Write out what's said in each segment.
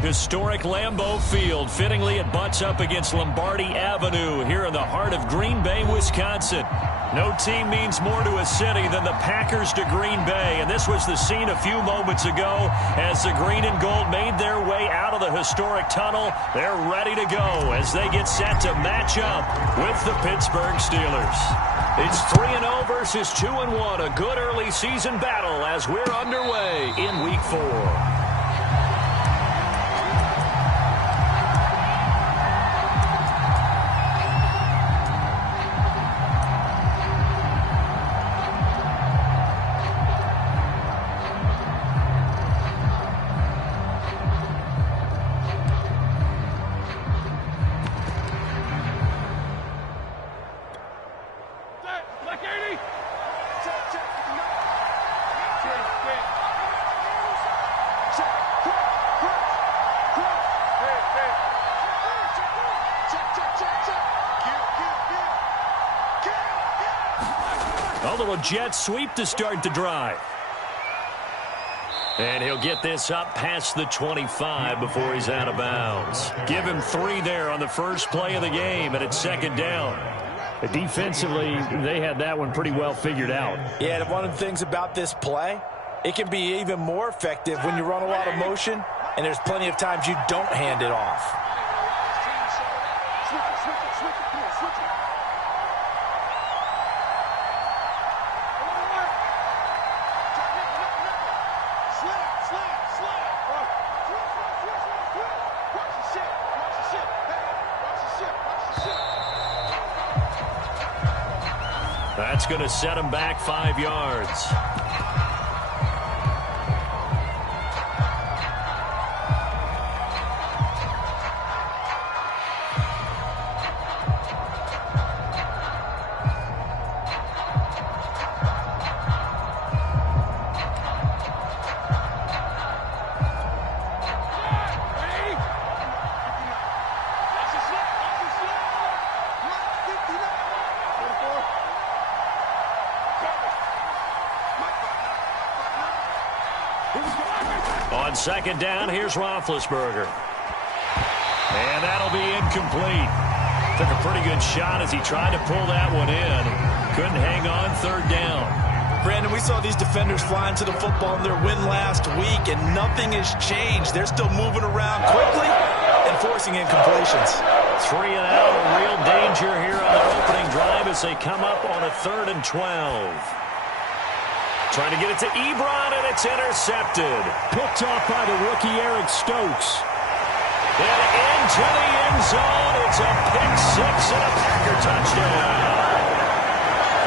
Historic Lambeau Field. Fittingly, it butts up against Lombardi Avenue here in the heart of Green Bay, Wisconsin. No team means more to a city than the Packers to Green Bay, and this was the scene a few moments ago as the green and gold made their way out of the historic tunnel. They're ready to go as they get set to match up with the Pittsburgh Steelers. It's 3-0 versus 2-1, a good early season battle as we're underway in Week 4. A little jet sweep to start the drive. And he'll get this up past the 25 before he's out of bounds. Give him 3 there on the first play of the game, and it's second down. Defensively, they had that one pretty well figured out. Yeah, one of the things about this play, it can be even more effective when you run a lot of motion, and there's plenty of times you don't hand it off. That's going to set him back 5 yards. On second down, here's Roethlisberger. And that'll be incomplete. Took a pretty good shot as he tried to pull that one in. Couldn't hang on third down. Brandon, we saw these defenders flying to the football in their win last week, and nothing has changed. They're still moving around quickly and forcing incompletions. 3 and out, a real danger here on their opening drive as they come up on a 3rd and 12. Trying to get it to Ebron, and it's intercepted. Picked off by the rookie Eric Stokes. And into the end zone. It's a pick-6 and a Packer touchdown.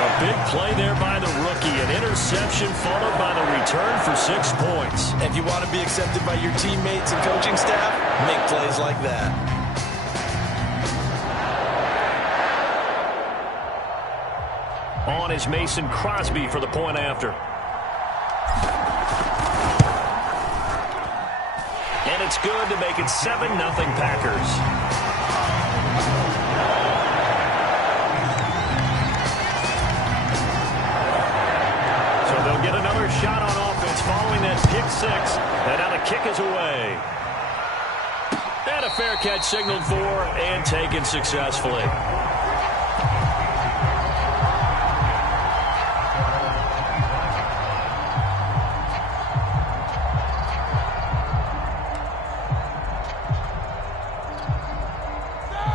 A big play there by the rookie. An interception followed by the return for 6 points. If you want to be accepted by your teammates and coaching staff, make plays like that. On is Mason Crosby for the point after. And it's good to make it 7-0 Packers. So they'll get another shot on offense following that pick-6. And now the kick is away. And a fair catch signaled for and taken successfully.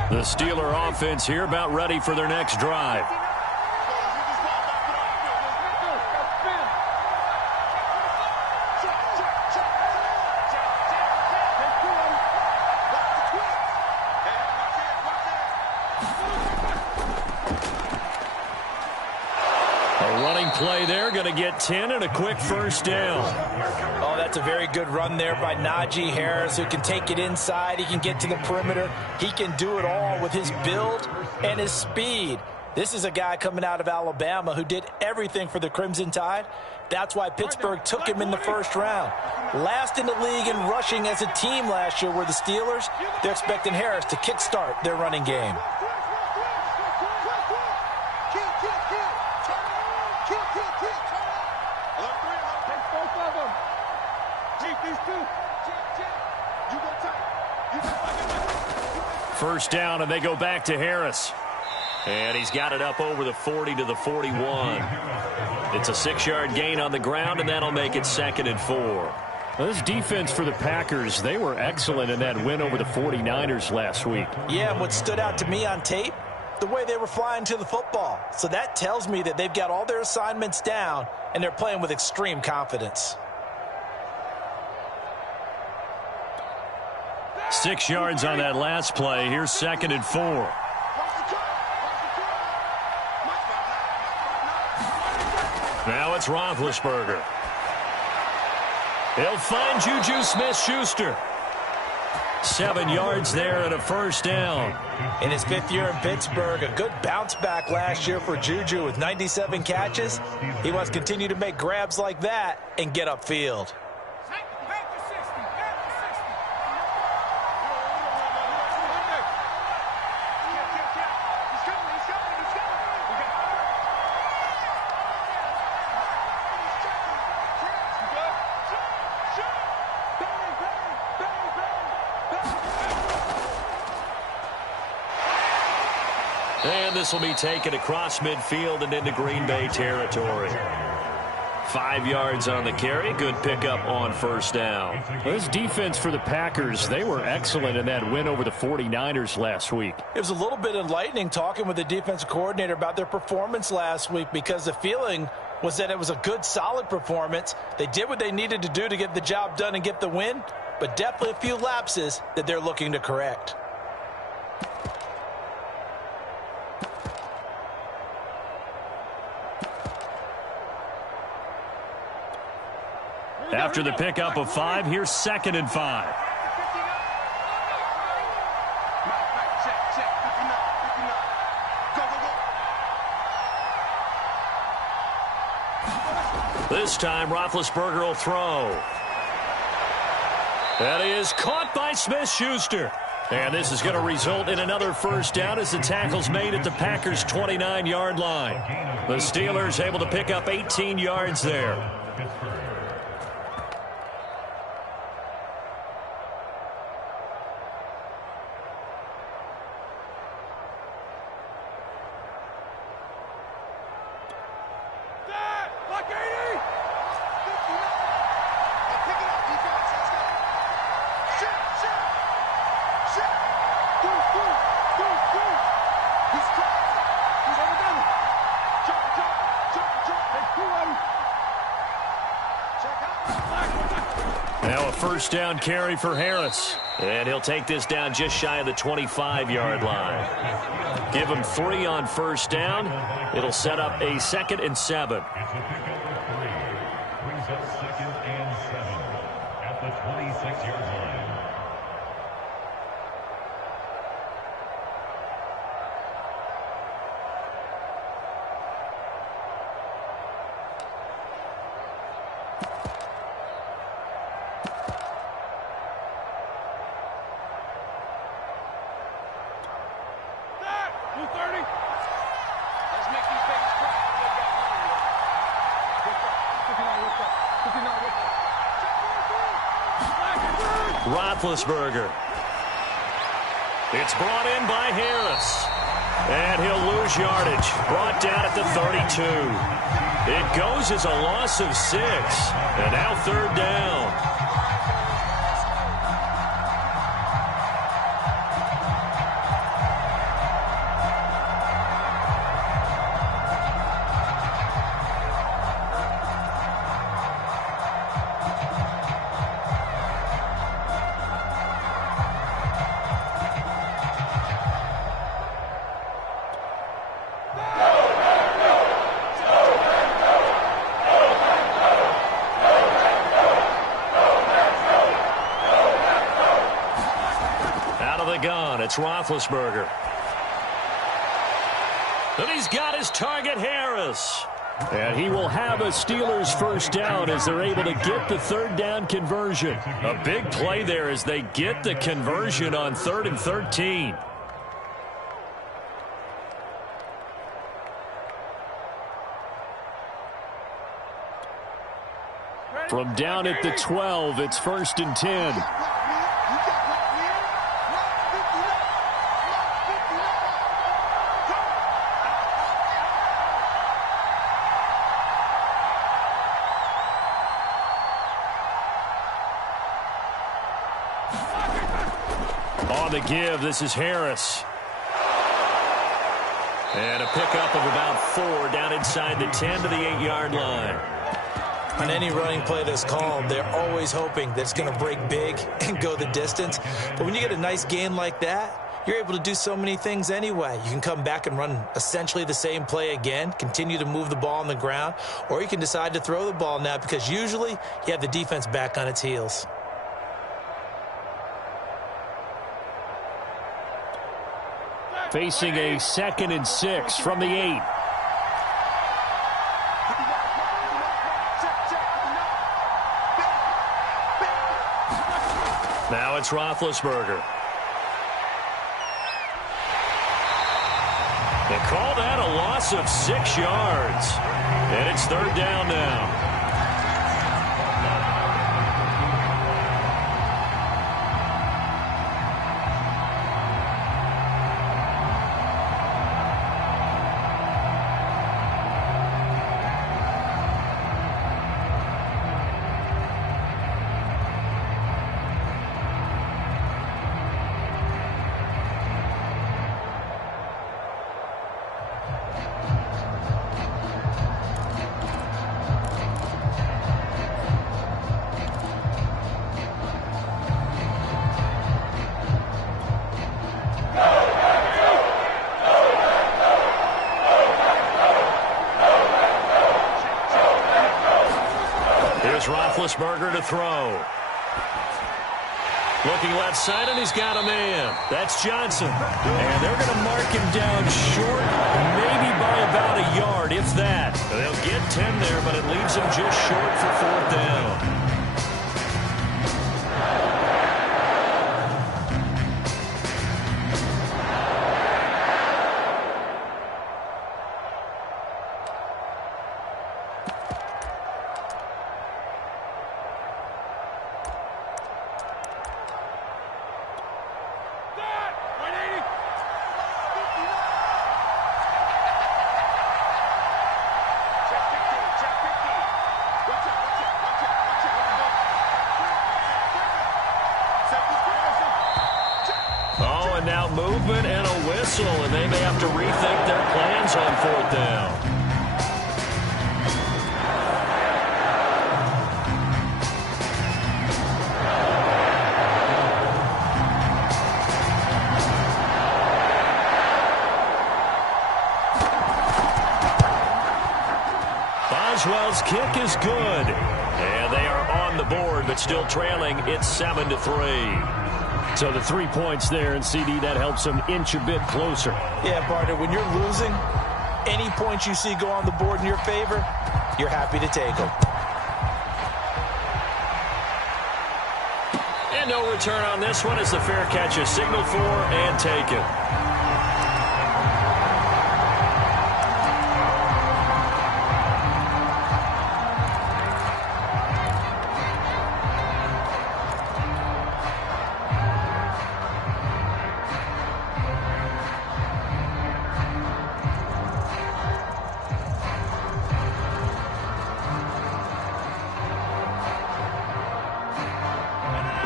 The Steeler offense here about ready for their next drive. A running play there, going to get 10 and a quick first down. Oh, that's a very good run there by Najee Harris, who can take it inside. He can get to the perimeter. He can do it all with his build and his speed. This is a guy coming out of Alabama who did everything for the Crimson Tide. That's why Pittsburgh took him in the first round. Last in the league in rushing as a team last year were the Steelers. They're expecting Harris to kickstart their running game. First down, and they go back to Harris. And he's got it up over the 40 to the 41. It's a 6-yard gain on the ground, and that'll make it 2nd and 4. Well, this defense for the Packers, they were excellent in that win over the 49ers last week. Yeah, and what stood out to me on tape, the way they were flying to the football. So that tells me that they've got all their assignments down, and they're playing with extreme confidence. 6 yards on that last play. Here's 2nd and 4. Now it's Roethlisberger. He'll find Juju Smith-Schuster. 7 yards there and a first down. In his 5th year in Pittsburgh, a good bounce back last year for Juju with 97 catches. He wants to continue to make grabs like that and get upfield. And this will be taken across midfield and into Green Bay territory. 5 yards on the carry. Good pickup on first down. Well, this defense for the Packers, they were excellent in that win over the 49ers last week. It was a little bit enlightening talking with the defensive coordinator about their performance last week, because the feeling was that it was a good, solid performance. They did what they needed to do to get the job done and get the win, but definitely a few lapses that they're looking to correct. After the pickup of 5, here's 2nd and 5. This time, Roethlisberger will throw. That is caught by Smith-Schuster. And this is going to result in another first down as the tackle's made at the Packers' 29-yard line. The Steelers able to pick up 18 yards there. Now a first down carry for Harris. And he'll take this down just shy of the 25-yard line. Give him 3 on first down. It'll set up a 2nd and 7. Brings up 2nd and 7 at the 26-yard line. Roethlisberger. It's brought in by Harris. And he'll lose yardage. Brought down at the 32. It goes as a loss of 6. And now 3rd down. It's Roethlisberger. And he's got his target, Harris. And he will have a Steelers first down as they're able to get the 3rd down conversion. A big play there as they get the conversion on 3rd and 13. From down at the 12, it's 1st and 10. On the give, this is Harris. And a pickup of about 4 down inside the 10 to the 8-yard line. On any running play that's called, they're always hoping that it's going to break big and go the distance. But when you get a nice gain like that, you're able to do so many things anyway. You can come back and run essentially the same play again, continue to move the ball on the ground, or you can decide to throw the ball now because usually you have the defense back on its heels. Facing a 2nd and 6 from the 8. Now it's Roethlisberger. They call that a loss of 6 yards. And it's 3rd down now. Roethlisberger to throw. Looking left side, and he's got a man. That's Johnson. And they're going to mark him down short, maybe by about a yard, if that. They'll get 10 there, but it leaves him just short for 4th down. Now movement and a whistle, and they may have to rethink their plans on 4th down. Boswell's kick is good, and they are on the board, but still trailing. It's 7-3. So the 3 points there, and CD, that helps them inch a bit closer. Yeah, partner, when you're losing, any points you see go on the board in your favor, you're happy to take them. And no return on this one as the fair catch is signaled for and taken.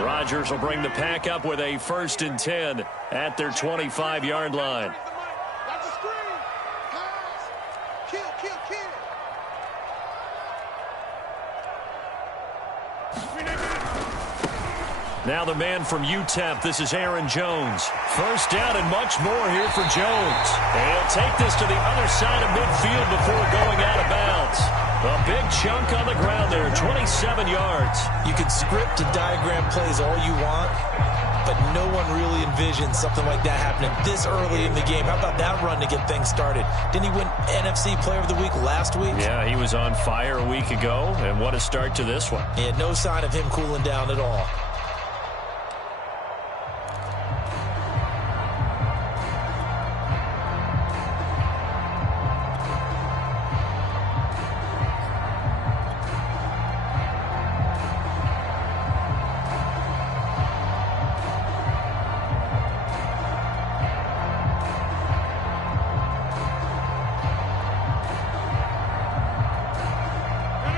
Rodgers will bring the pack up with a 1st and 10 at their 25-yard line. Now the man from UTEP, this is Aaron Jones. 1st down and much more here for Jones. And he'll take this to the other side of midfield before going out of bounds. A big chunk on the ground there, 27 yards. You can script and diagram plays all you want, but no one really envisions something like that happening this early in the game. How about that run to get things started? Didn't he win NFC Player of the Week last week? Yeah, he was on fire a week ago, and what a start to this one. Yeah, no sign of him cooling down at all.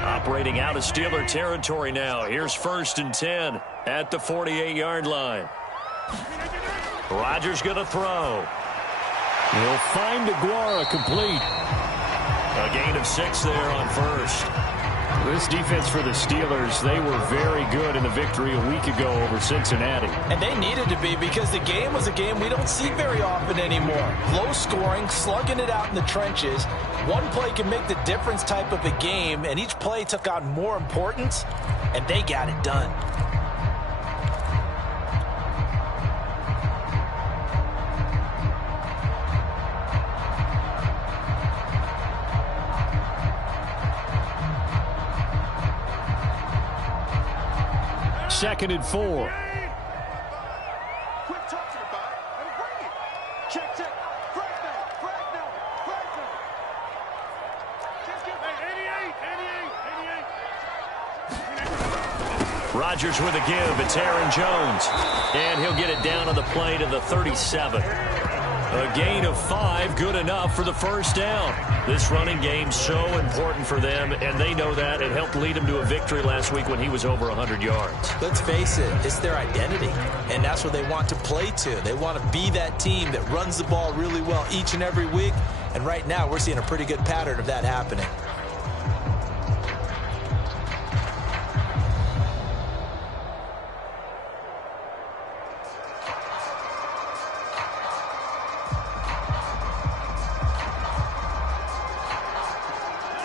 Operating out of Steeler territory now. Here's 1st and 10 at the 48-yard line. Rodgers going to throw. He'll find Aguara complete. A gain of 6 there on first. This defense for the Steelers, they were very good in the victory a week ago over Cincinnati. And they needed to be, because the game was a game we don't see very often anymore. Low scoring, slugging it out in the trenches. One play can make the difference type of a game, and each play took on more importance, and they got it done. Second and 4. Quick talk to the ball and bring it. Check. Frag now. Just get 88. Rodgers with a give. It's Aaron Jones. And he'll get it down on the play to the 37. A gain of 5, good enough for the first down. This running game's so important for them, and they know that. It helped lead them to a victory last week when he was over 100 yards. Let's face it, it's their identity, and that's what they want to play to. They want to be that team that runs the ball really well each and every week, and right now we're seeing a pretty good pattern of that happening.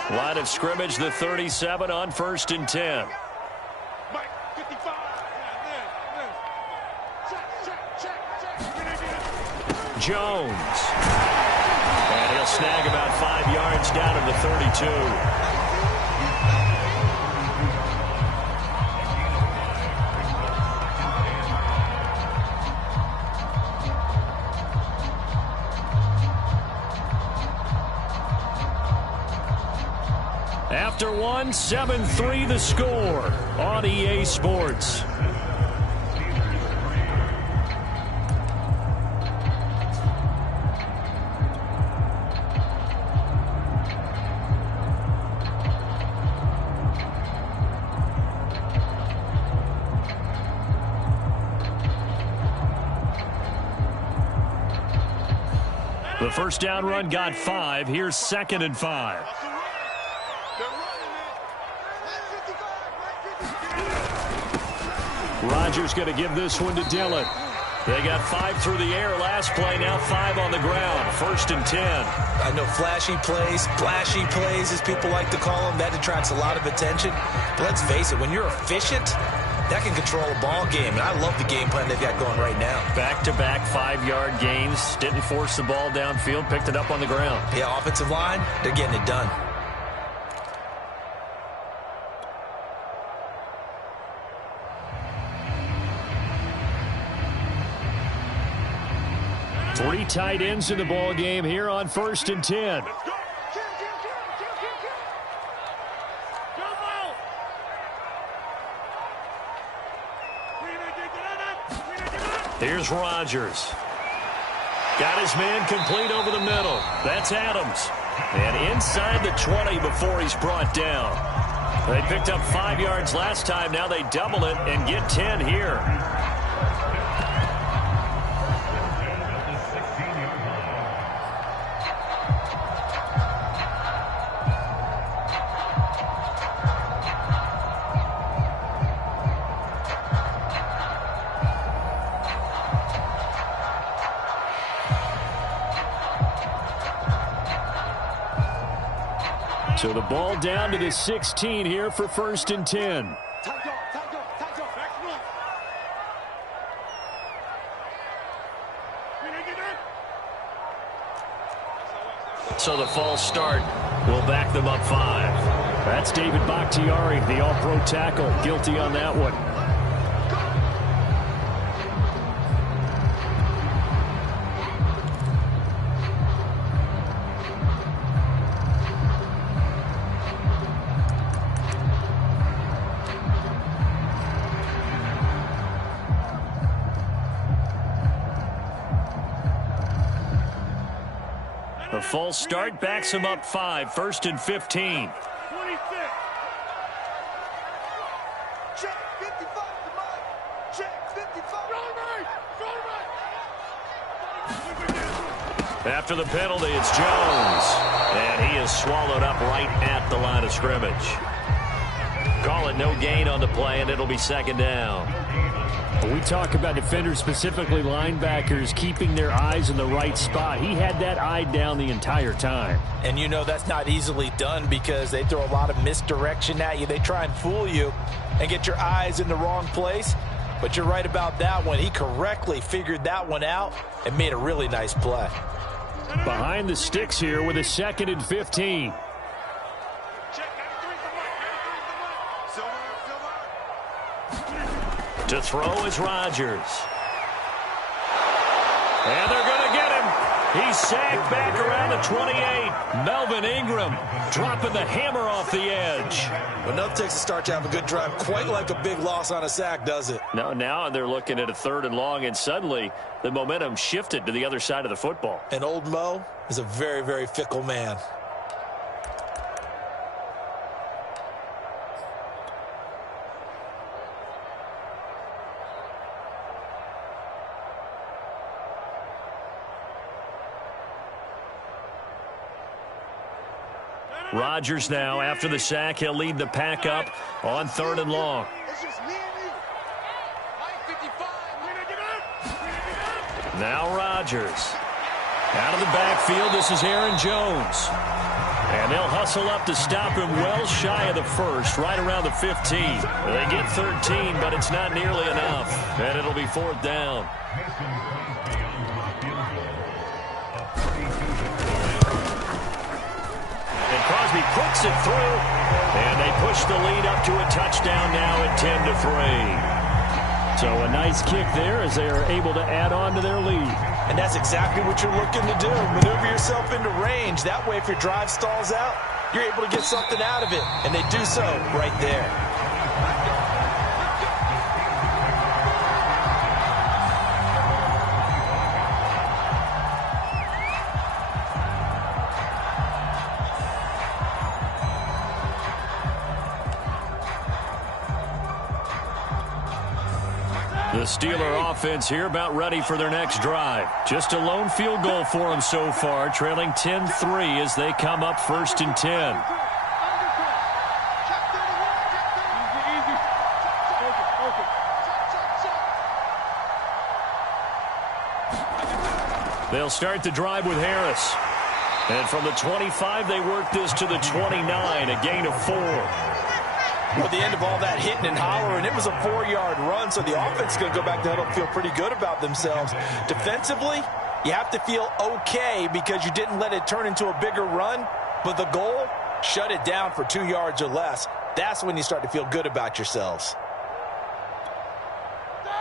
Line of scrimmage, the 37 on 1st and 10. Mike, 55. Check. Jones. And he'll snag about 5 yards down to the 32. After one, 7-3 the score on EA Sports. The first down run got 5. Here's 2nd and 5. Rodgers going to give this one to Dillon. They got 5 through the air last play, now 5 on the ground. 1st and 10. I know flashy plays, splashy plays, as people like to call them, that attracts a lot of attention. But let's face it, when you're efficient, that can control a ball game. And I love the game plan they've got going right now. Back-to-back 5-yard gains. Didn't force the ball downfield, picked it up on the ground. Yeah, offensive line, they're getting it done. Three tight ends in the ball game here on 1st and 10. Here's Rodgers. Got his man complete over the middle. That's Adams. And inside the 20 before he's brought down. They picked up 5 yards last time. Now they double it and get 10 here. So the ball down to the 16 here for 1st and 10. So the false start will back them up 5. That's David Bakhtiari, the all-pro tackle, guilty on that one. The false start backs him up 5. 1st and 15. 26. Check 55 to Mike. Check 55. After the penalty, it's Jones. And he is swallowed up right at the line of scrimmage. Call it no gain on the play, and it'll be second down. We talk about defenders, specifically linebackers, keeping their eyes in the right spot. He had that eye down the entire time. And you know that's not easily done because they throw a lot of misdirection at you. They try and fool you and get your eyes in the wrong place. But you're right about that one. He correctly figured that one out and made a really nice play. Behind the sticks here with a 2nd and 15. To throw is Rodgers. And they're going to get him. He's sacked back around the 28. Melvin Ingram dropping the hammer off the edge. Enough takes to start to have a good drive. Quite like a big loss on a sack, does it? No, now they're looking at a 3rd and long, and suddenly the momentum shifted to the other side of the football. And old Mo is a very, very fickle man. Rodgers now, after the sack, he'll lead the pack up on 3rd and long. Now Rodgers. Out of the backfield, this is Aaron Jones. And they'll hustle up to stop him well shy of the 1st, right around the 15. They get 13, but it's not nearly enough. And it'll be 4th down. Crosby puts it through, and they push the lead up to a touchdown now at 10-3. So a nice kick there as they are able to add on to their lead. And that's exactly what you're looking to do. Maneuver yourself into range. That way, if your drive stalls out, you're able to get something out of it. And they do so right there. The Steeler offense here about ready for their next drive. Just a lone field goal for them so far, trailing 10-3 as they come up 1st and 10. They'll start the drive with Harris. And from the 25, they work this to the 29, a gain of 4. At the end of all that hitting and hollering, it was a 4-yard run, so the offense is going to go back to huddle and feel pretty good about themselves. Defensively, you have to feel okay because you didn't let it turn into a bigger run, but the goal, shut it down for 2 yards or less. That's when you start to feel good about yourselves.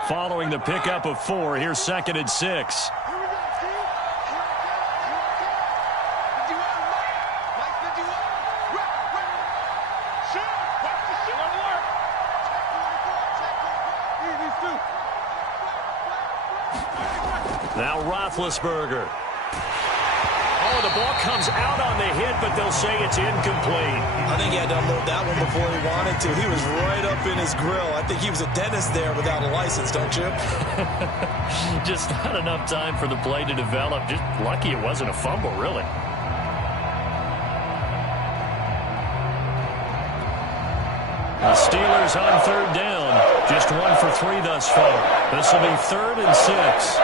Following the pickup of 4, here's 2nd and 6. Now Roethlisberger. Oh, the ball comes out on the hit, but they'll say it's incomplete. I think he had to unload that one before he wanted to. He was right up in his grill. I think he was a dentist there without a license, don't you? Just not enough time for the play to develop. Just lucky it wasn't a fumble, really. The Steelers on 3rd down. Just 1 for 3 thus far. This will be 3rd and 6.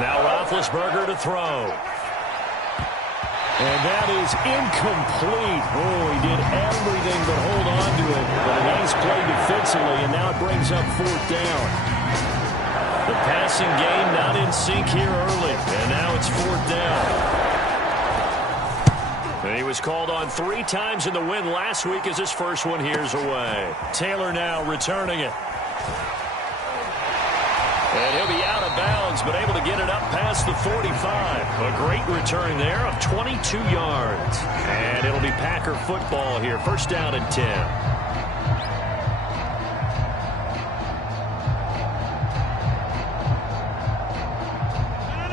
Now Roethlisberger to throw. And that is incomplete. Oh, he did everything but hold on to it. But a nice play defensively, and now it brings up 4th down. The passing game not in sync here early. And now it's 4th down. And he was called on 3 times in the win last week as his first one here's away. Taylor now returning it. And he'll be out of bounds, but able to get it up past the 45. A great return there of 22 yards. And it'll be Packer football here. 1st down and 10.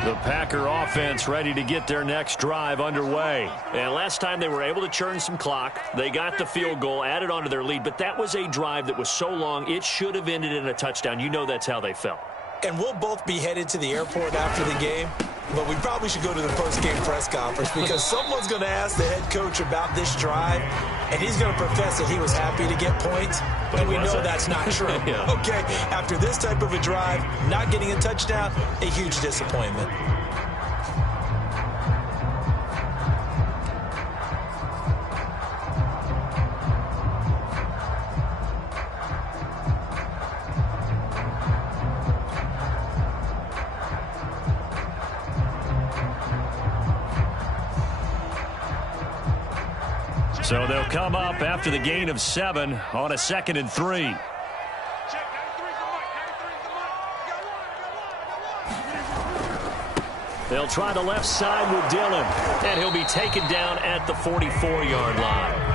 The Packer offense ready to get their next drive underway. And last time they were able to churn some clock. They got the field goal, added on to their lead. But that was a drive that was so long, it should have ended in a touchdown. You know that's how they felt. And we'll both be headed to the airport after the game. But we probably should go to the post-game press conference because someone's going to ask the head coach about this drive, and he's going to profess that he was happy to get points, and we know that's not true. Yeah. Okay, after this type of a drive, not getting a touchdown, a huge disappointment. So they'll come up after the gain of 7 on a 2nd and 3. They'll try the left side with Dillon, and he'll be taken down at the 44-yard line.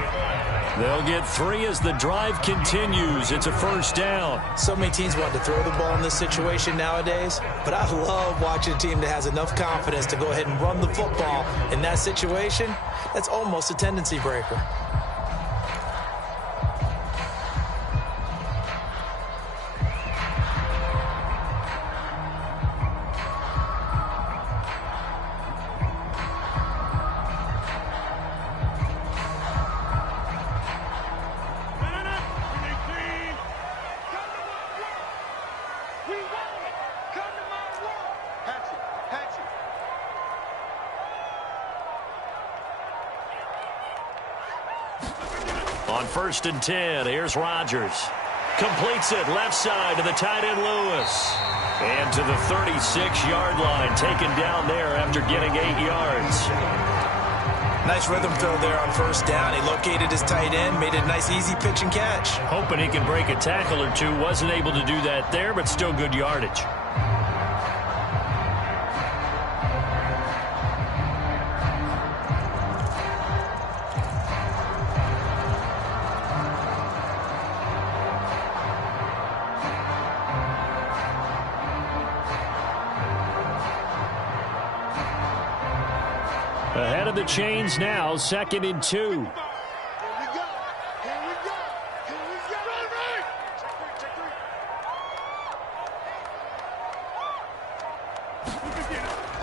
They'll get 3 as the drive continues. It's a first down. So many teams want to throw the ball in this situation nowadays, but I love watching a team that has enough confidence to go ahead and run the football in that situation. That's almost a tendency breaker. On 1st and 10, here's Rodgers. Completes it left side to the tight end Lewis. And to the 36-yard line, taken down there after getting 8 yards. Nice rhythm throw there on first down. He located his tight end, made it a nice easy pitch and catch. Hoping he can break a tackle or two. Wasn't able to do that there, but still good yardage. Ahead of the chains now, 2nd and 2. Here we go. Here we go. Here we go. Check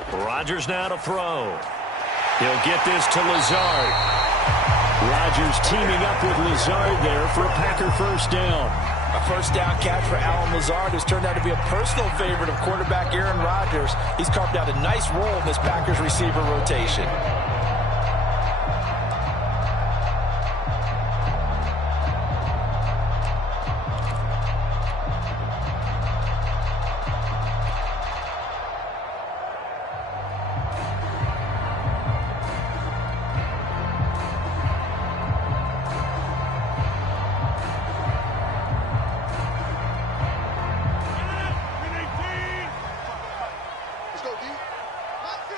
3. Rodgers now to throw. He'll get this to Lazard. Rodgers teaming up with Lazard there for a Packer first down. A first down catch for Allen Lazard, who's turned out to be a personal favorite of quarterback Aaron Rodgers. He's carved out a nice role in this Packers receiver rotation. Let's go, D.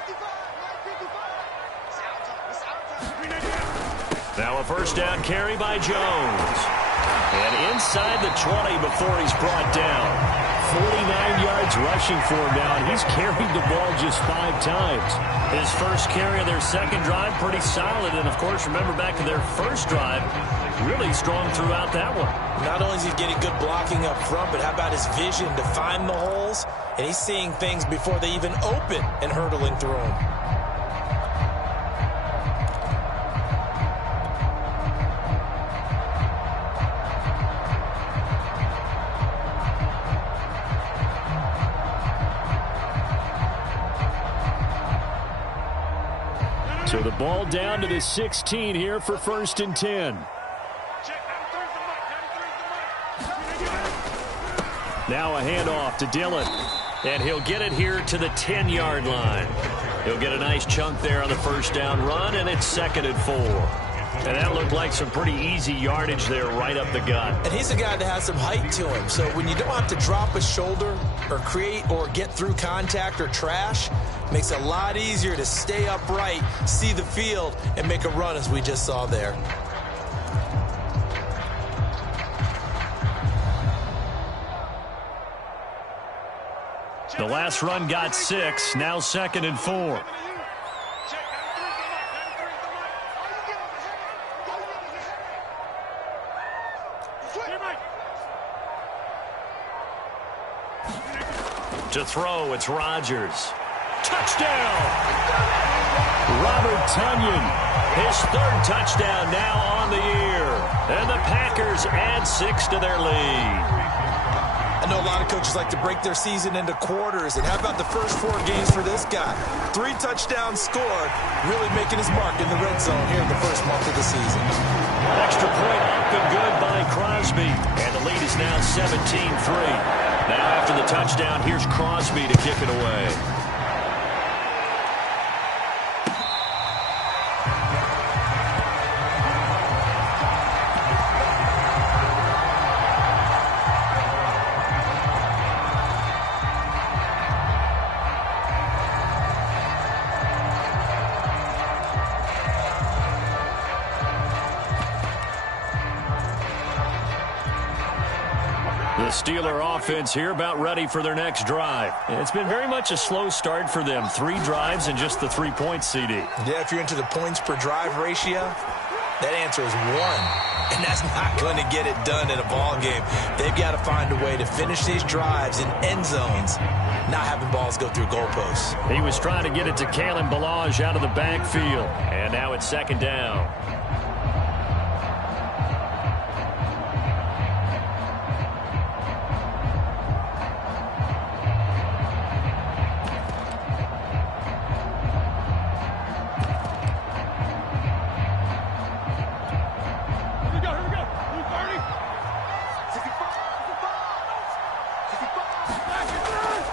9:55. It's our time. Now a first down carry by Jones. And inside the 20 before he's brought down. 49 yards rushing for him now, and he's carried the ball just 5 times. His first carry of their second drive, pretty solid. And, of course, remember back to their first drive, really strong throughout that one. Not only is he getting good blocking up front, but how about his vision to find the holes? And he's seeing things before they even open and hurdling through them. So the ball down to the 16 here for 1st and 10. Now a handoff to Dillon. And he'll get it here to the 10-yard line. He'll get a nice chunk there on the first down run, and it's 2nd and 4. And that looked like some pretty easy yardage there right up the gut. And he's a guy that has some height to him. So when you don't have to drop a shoulder or create or get through contact or trash, makes it a lot easier to stay upright, see the field, and make a run as we just saw there. The last run got 6, now 2nd and 4. To throw, it's Rodgers. Touchdown! Robert Tonyan, his third touchdown now on the year. And the Packers add 6 to their lead. I know a lot of coaches like to break their season into quarters. And how about the first 4 games for this guy? 3 touchdowns scored, really making his mark in the red zone here in the first month of the season. Extra point up and good by Crosby. And the lead is now 17-3. Now after the touchdown, here's Crosby to kick it away. Steeler offense here about ready for their next drive. It's been very much a slow start for them. 3 drives and just the 3 points, CD. Yeah, if you're into the points per drive ratio, that answer is 1. And that's not going to get it done in a ball game. They've got to find a way to finish these drives in end zones, not having balls go through goalposts. He was trying to get it to Kalen Ballage out of the backfield. And now it's 2nd down.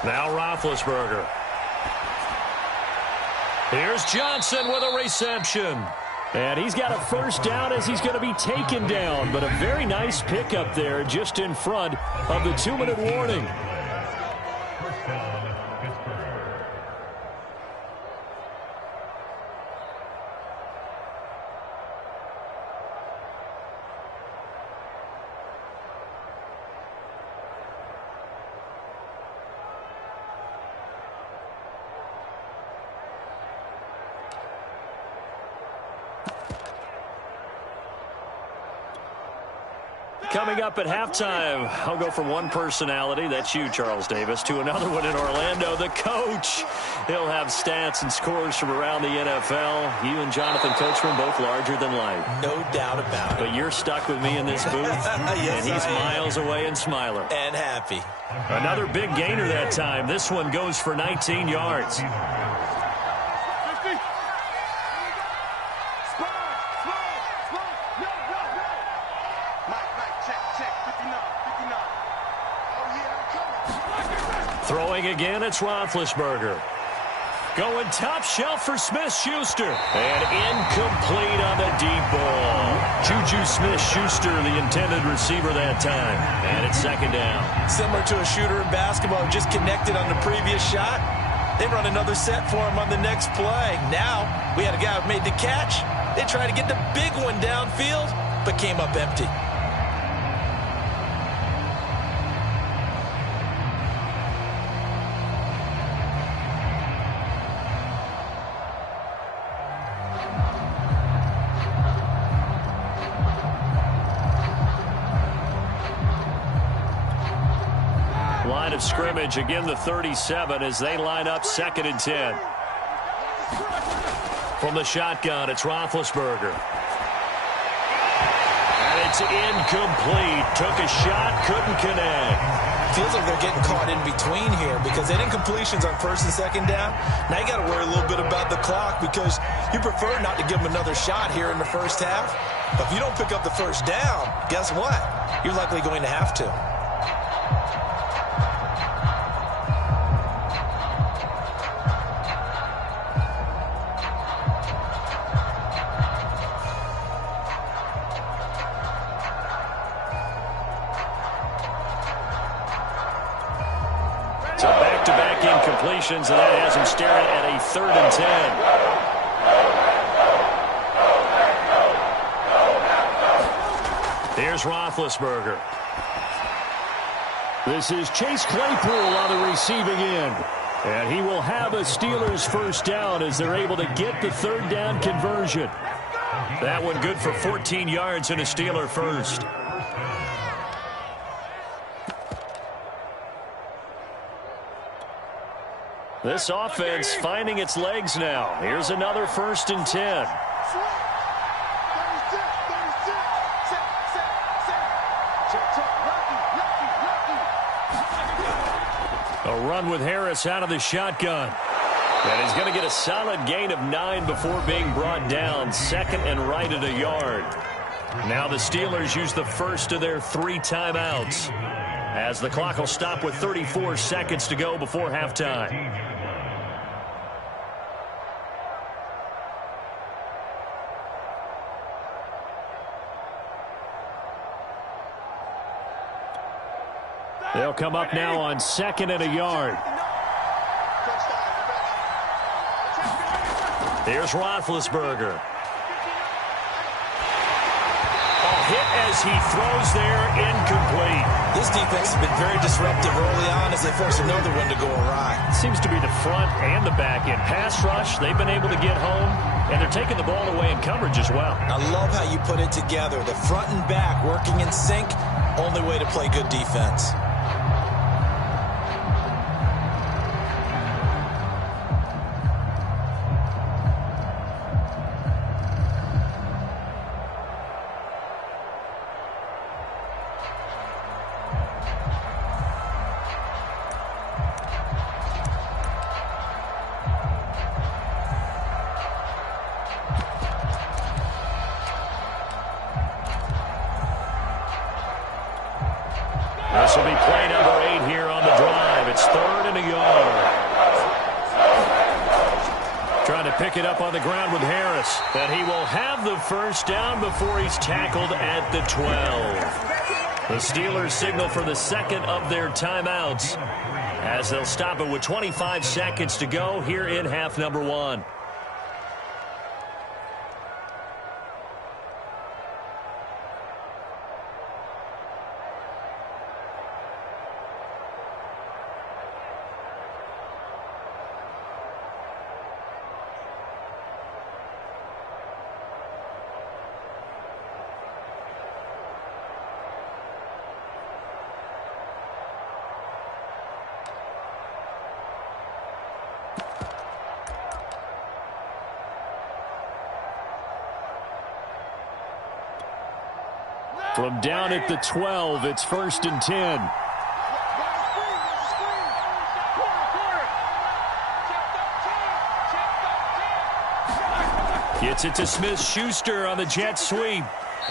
Now Roethlisberger. Here's Johnson with a reception. And he's got a first down as he's going to be taken down. But a very nice pickup there just in front of the 2-minute warning. First down, Pittsburgh. Coming up at halftime, I'll go from one personality, that's you, Charles Davis, to another one in Orlando, the coach. He'll have stats and scores from around the NFL. You and Jonathan Coachman both larger than life. No doubt about it. But you're stuck with me in this booth, yes, and he's miles away and smiling. And happy. Another big gainer that time. This one goes for 19 yards. Throwing again, it's Roethlisberger. Going top shelf for Smith-Schuster. And incomplete on the deep ball. Juju Smith-Schuster, the intended receiver that time. And it's 2nd down. Similar to a shooter in basketball, just connected on the previous shot. They run another set for him on the next play. Now, we had a guy who made the catch. They tried to get the big one downfield, but came up empty. Line of scrimmage, again the 37 as they line up 2nd and 10. From the shotgun, it's Roethlisberger. And it's incomplete. Took a shot, couldn't connect. Feels like they're getting caught in between here because that incompletion's on 1st and 2nd down. Now you got to worry a little bit about the clock because you prefer not to give them another shot here in the first half. But if you don't pick up the first down, guess what? You're likely going to have to. So back-to-back incompletions, and that has him staring at a 3rd and 10. Here's Roethlisberger. This is Chase Claypool on the receiving end. And he will have a Steelers first down as they're able to get the 3rd down conversion. That one good for 14 yards and a Steeler first. This offense finding its legs now. Here's another 1st and 10. A run with Harris out of the shotgun. And he's going to get a solid gain of 9 before being brought down. 2nd and right at a yard. Now the Steelers use the first of their 3 timeouts, as the clock will stop with 34 seconds to go before halftime. They'll come up now on 2nd and a yard. Here's Roethlisberger. Hit as he throws there, incomplete. This defense has been very disruptive early on as they force another one to go awry. Seems to be the front and the back end. Pass rush, they've been able to get home, and they're taking the ball away in coverage as well. I love how you put it together. The front and back working in sync, only way to play good defense. This will be play number 8 here on the drive. It's 3rd and a yard. Trying to pick it up on the ground with Harris. And he will have the first down before he's tackled at the 12. The Steelers signal for the 2nd of their timeouts, as they'll stop it with 25 seconds to go here in half number 1. From down at the 12, it's 1st and 10. Gets it to Smith-Schuster on the jet sweep.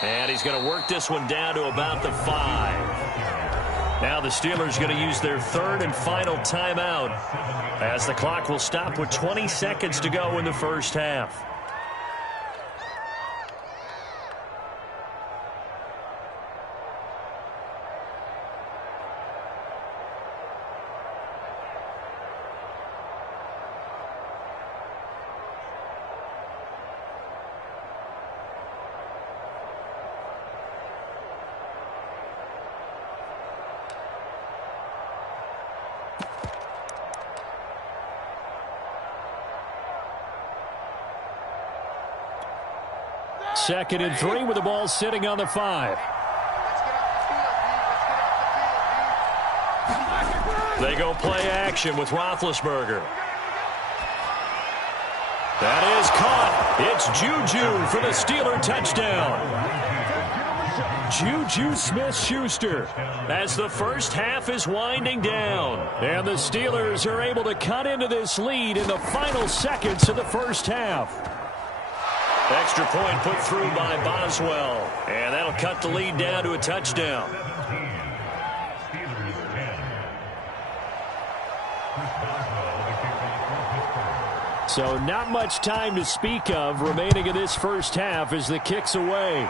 And he's going to work this one down to about the 5. Now the Steelers going to use their 3rd and final timeout, as the clock will stop with 20 seconds to go in the first half. Second and 3 with the ball sitting on the 5. They go play action with Roethlisberger. That is caught. It's Juju for the Steeler touchdown. Juju Smith-Schuster as the first half is winding down. And the Steelers are able to cut into this lead in the final seconds of the first half. Extra point put through by Boswell. And that'll cut the lead down to a touchdown. So not much time to speak of remaining in this first half as the kick's away.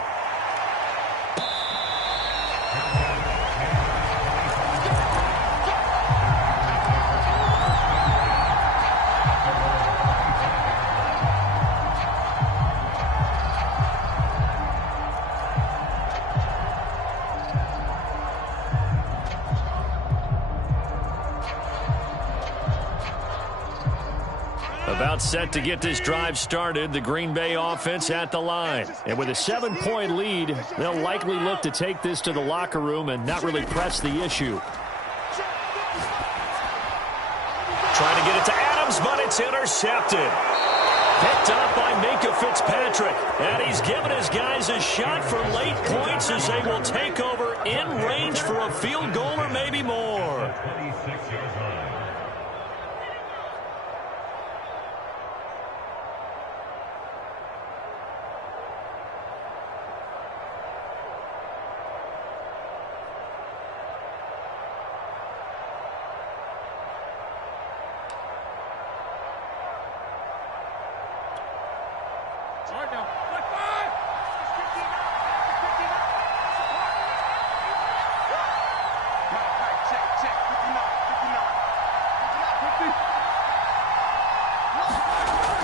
About set to get this drive started, the Green Bay offense at the line. And with a 7-point lead, they'll likely look to take this to the locker room and not really press the issue. Trying to get it to Adams. throws, but it's intercepted. Picked up by Minkah Fitzpatrick. And he's given his guys a shot for late points as they will take over in range for a field goal or maybe more. 26-yard line.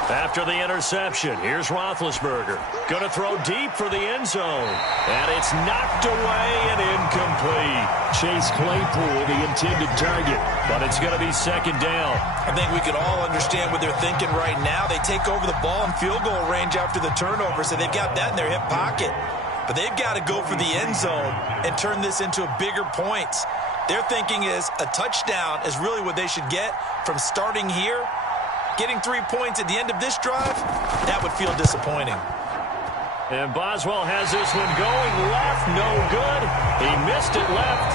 After the interception, here's Roethlisberger. Going to throw deep for the end zone. And it's knocked away and incomplete. Chase Claypool, the intended target. But it's going to be second down. I think we could all understand what they're thinking right now. They take over the ball in field goal range after the turnover, so they've got that in their hip pocket. But they've got to go for the end zone and turn this into bigger points. Their thinking is a touchdown is really what they should get from starting here. Getting 3 points at the end of this drive, that would feel disappointing. And Boswell has this one going left, no good. He missed it left.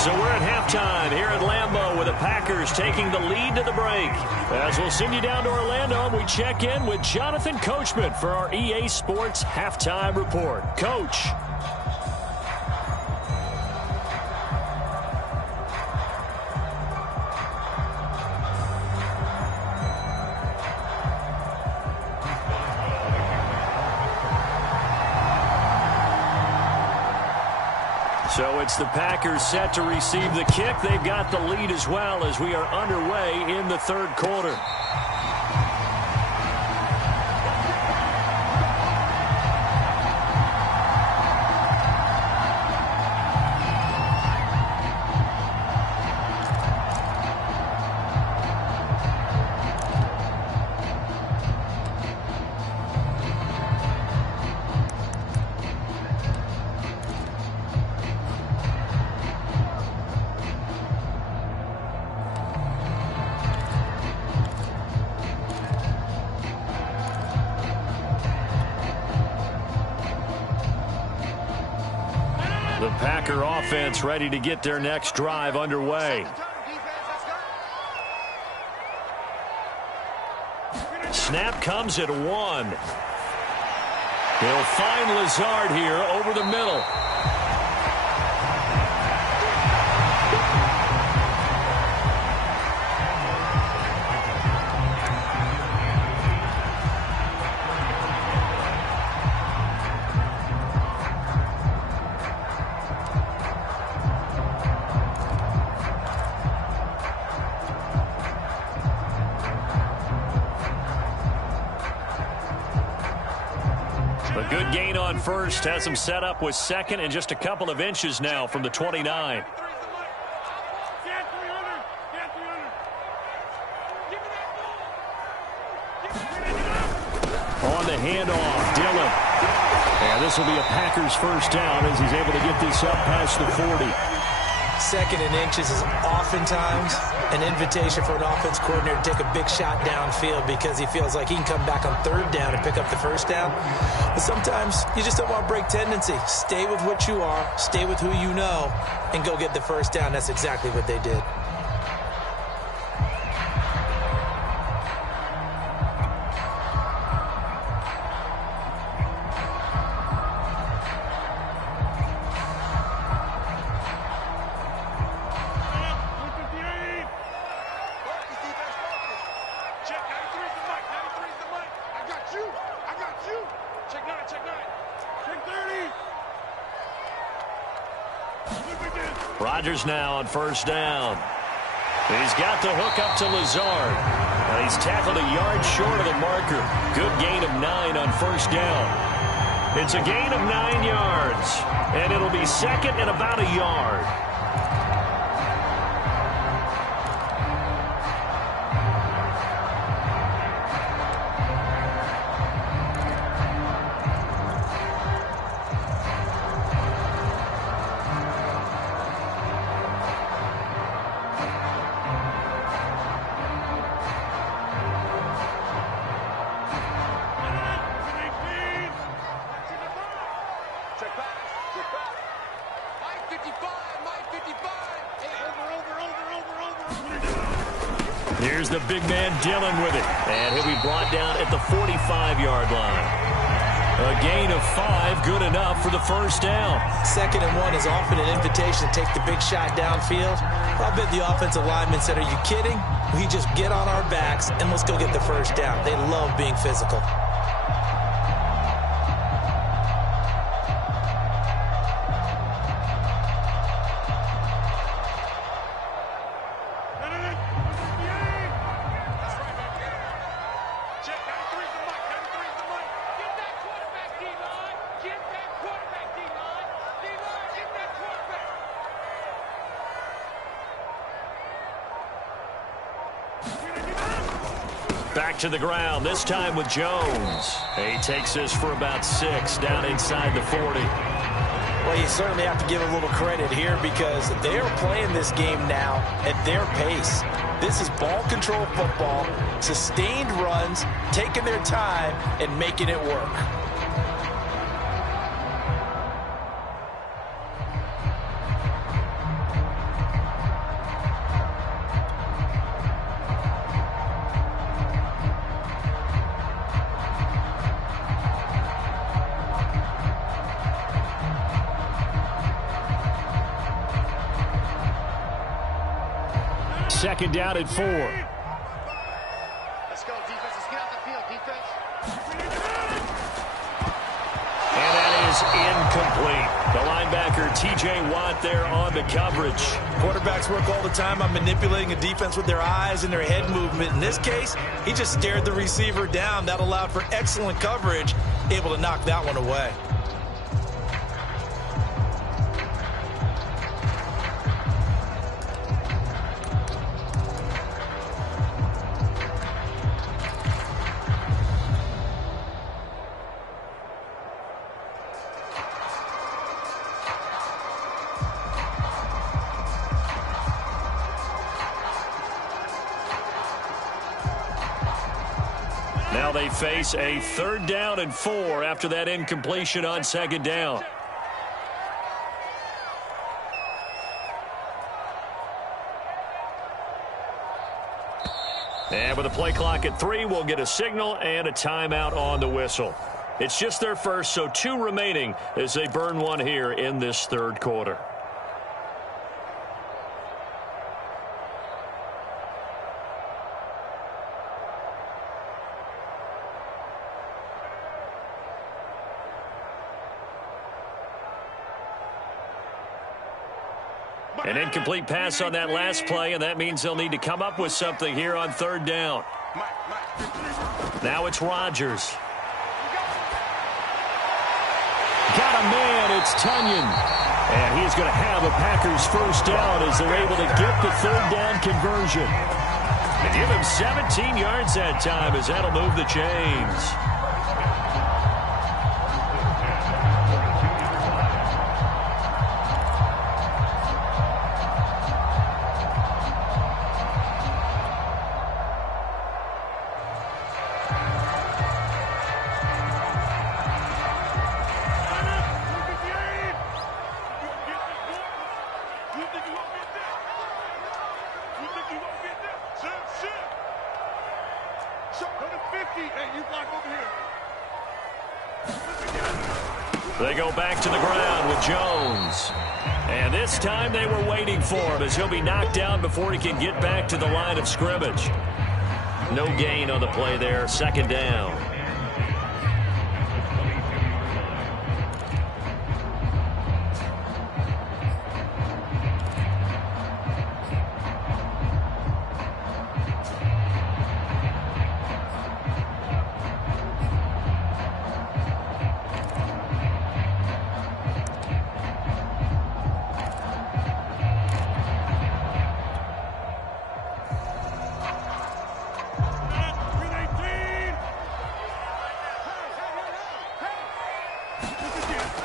So we're at halftime here at Lambeau with the Packers taking the lead to the break. As we'll send you down to Orlando, we check in with Jonathan Coachman for our EA Sports Halftime Report. Coach. So it's the Packers set to receive the kick. They've got the lead as well as we are underway in the third quarter. The Packer offense ready to get their next drive underway. Snap comes at 1. He'll find Lazard here over the middle. A good gain on first, has him set up with second and just a couple of inches now from the 29. On the handoff, Dillon. And this will be a Packers first down as he's able to get this up past the 40. Second and inches is oftentimes an invitation for an offense coordinator to take a big shot downfield because he feels like he can come back on third down and pick up the first down. But sometimes you just don't want to break tendency. Stay with what you are, stay with who you know, and go get the first down. That's exactly what they did. Rodgers now on first down. He's got the hook up to Lazard. And he's tackled a yard short of the marker. Good gain of 9 on first down. It's a gain of 9 yards. And it'll be second and about a yard. Here's the big man Dillon with it. And he'll be brought down at the 45-yard line. A gain of 5, good enough for the first down. 2nd and 1 is often an invitation to take the big shot downfield. I bet the offensive linemen said, are you kidding? We just get on our backs and let's go get the first down. They love being physical. Back to the ground, this time with Jones. He takes this for about 6 down inside the 40. Well, you certainly have to give a little credit here because they are playing this game now at their pace. This is ball control football, sustained runs, taking their time and making it work. Second down at 4. Let's go, defense. Let's get out the field, defense. And that is incomplete. The linebacker, T.J. Watt, there on the coverage. Quarterbacks work all the time on manipulating a defense with their eyes and their head movement. In this case, he just stared the receiver down. That allowed for excellent coverage, able to knock that one away. Now they face a 3rd down and 4 after that incompletion on 2nd down. And with a play clock at 3, we'll get a signal and a timeout on the whistle. It's just their first, so 2 remaining as they burn one here in this 3rd quarter. An incomplete pass on that last play, and that means they'll need to come up with something here on 3rd down. Now it's Rodgers. Got a man, it's Tunyon. And he's going to have a Packers first down as they're able to get the 3rd down conversion. And give him 17 yards that time as that'll move the chains. They go back to the ground with Jones. And this time they were waiting for him as he'll be knocked down before he can get back to the line of scrimmage. No gain on the play there, 2nd down.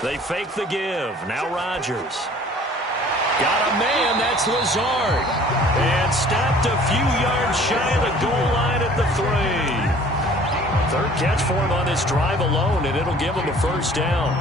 They fake the give. Now Rodgers. Got a man. That's Lazard. And stopped a few yards shy of the goal line at the 3. 3rd catch for him on this drive alone, and it'll give him a first down.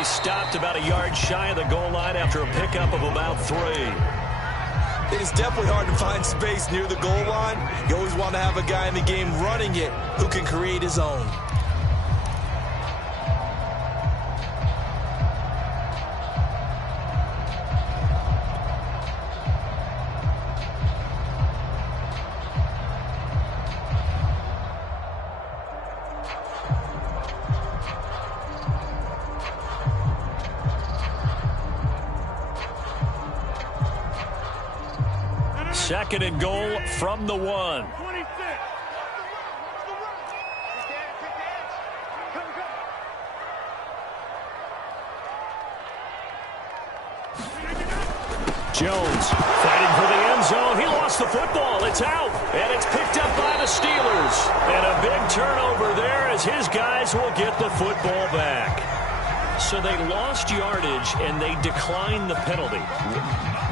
He stopped about a yard shy of the goal line after a pickup of about 3. It is definitely hard to find space near the goal line. You always want to have a guy in the game running it who can create his own. Second and goal from the 1. Jones fighting for the end zone. He lost the football. It's out. And it's picked up by the Steelers. And a big turnover there as his guys will get the football back. So they lost yardage and they declined the penalty.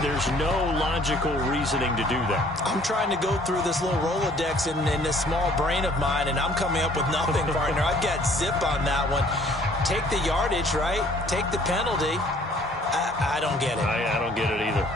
There's no logical reasoning to do that. I'm trying to go through this little Rolodex in this small brain of mine, and I'm coming up with nothing, partner. I've got zip on that one. Take the yardage, right? Take the penalty. I don't get it. I don't get it either.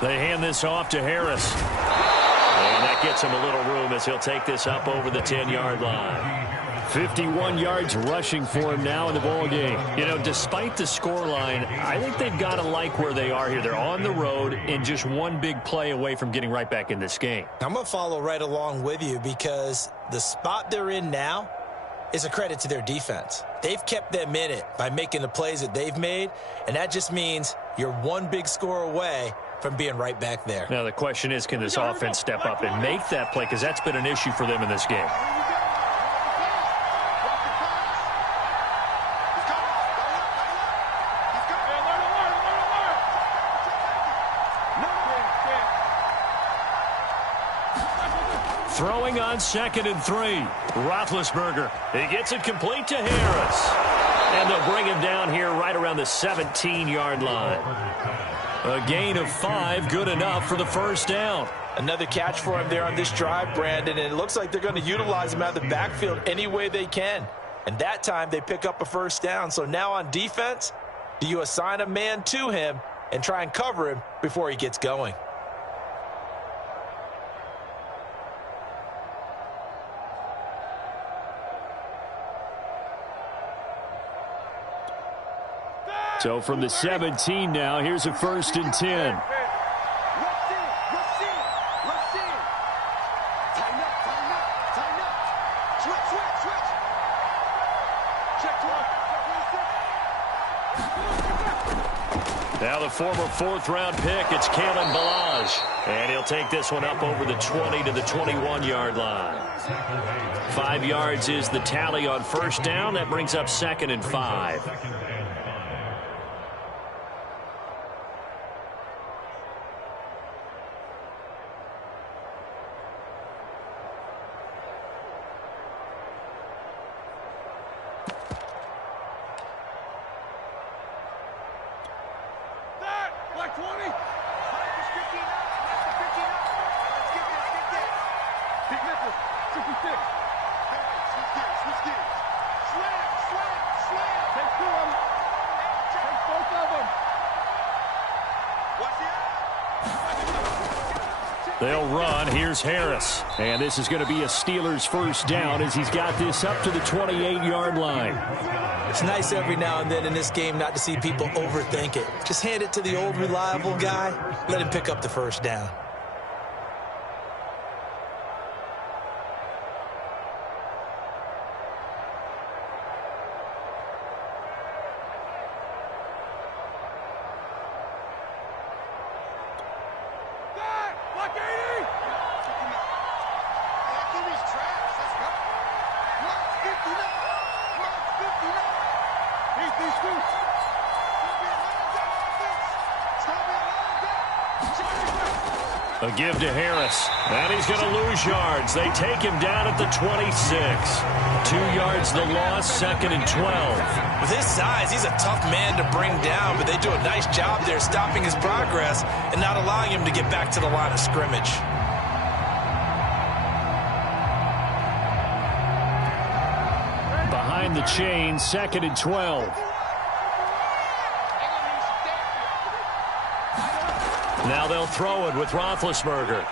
They hand this off to Harris. And that gets him a little room as he'll take this up over the 10-yard line. 51 yards rushing for him now in the ball game. You know, despite the scoreline, I think they've got to like where they are here. They're on the road and just one big play away from getting right back in this game. I'm going to follow right along with you because the spot they're in now is a credit to their defense. They've kept them in it by making the plays that they've made, and that just means you're one big score away from being right back there. Now the question is, can this offense step up and make that play? Because that's been an issue for them in this game. Throwing on 2nd and 3. Roethlisberger. He gets it complete to Harris. And they'll bring him down here right around the 17-yard line. A gain of 5, good enough for the first down. Another catch for him there on this drive, Brandon, and it looks like they're going to utilize him out of the backfield any way they can. And that time they pick up a first down. So now on defense, do you assign a man to him and try and cover him before he gets going? So from the 17 now, here's a 1st and 10. Now the former 4th-round pick, it's Kalen Ballage. And he'll take this one up over the 20 to the 21-yard line. 5 yards is the tally on first down. That brings up 2nd and 5. They'll run. Here's Harris. And this is going to be a Steelers first down as he's got this up to the 28-yard line. It's nice every now and then in this game not to see people overthink it. Just hand it to the old reliable guy. Let him pick up the first down. A give to Harris. And he's going to lose yards. They take him down at the 26. 2 yards the loss, 2nd and 12. With his size, he's a tough man to bring down, but they do a nice job there stopping his progress and not allowing him to get back to the line of scrimmage. Behind the chain, 2nd and 12. Now they'll throw it with Roethlisberger.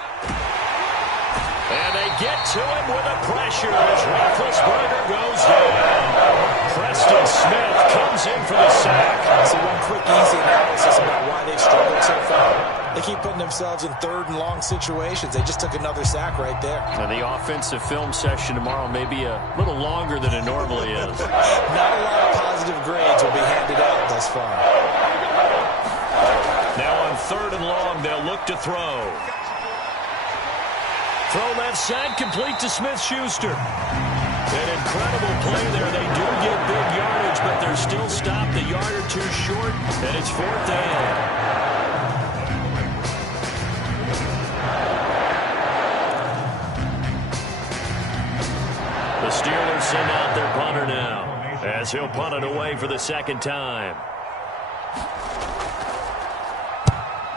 And they get to him with a pressure as Roethlisberger goes down. Preston Smith comes in for the sack. So one quick, easy analysis about why they've struggled so far. They keep putting themselves in 3rd and long situations. They just took another sack right there. And the offensive film session tomorrow may be a little longer than it normally is. Not a lot of positive grades will be handed out thus far. Now on 3rd and long, they'll look to throw. Throw left side, complete to Smith-Schuster. An incredible play there. They do get big yardage, but they're still stopped a yard or two short, and it's 4th down. The Steelers send out their punter now, as he'll punt it away for the 2nd time.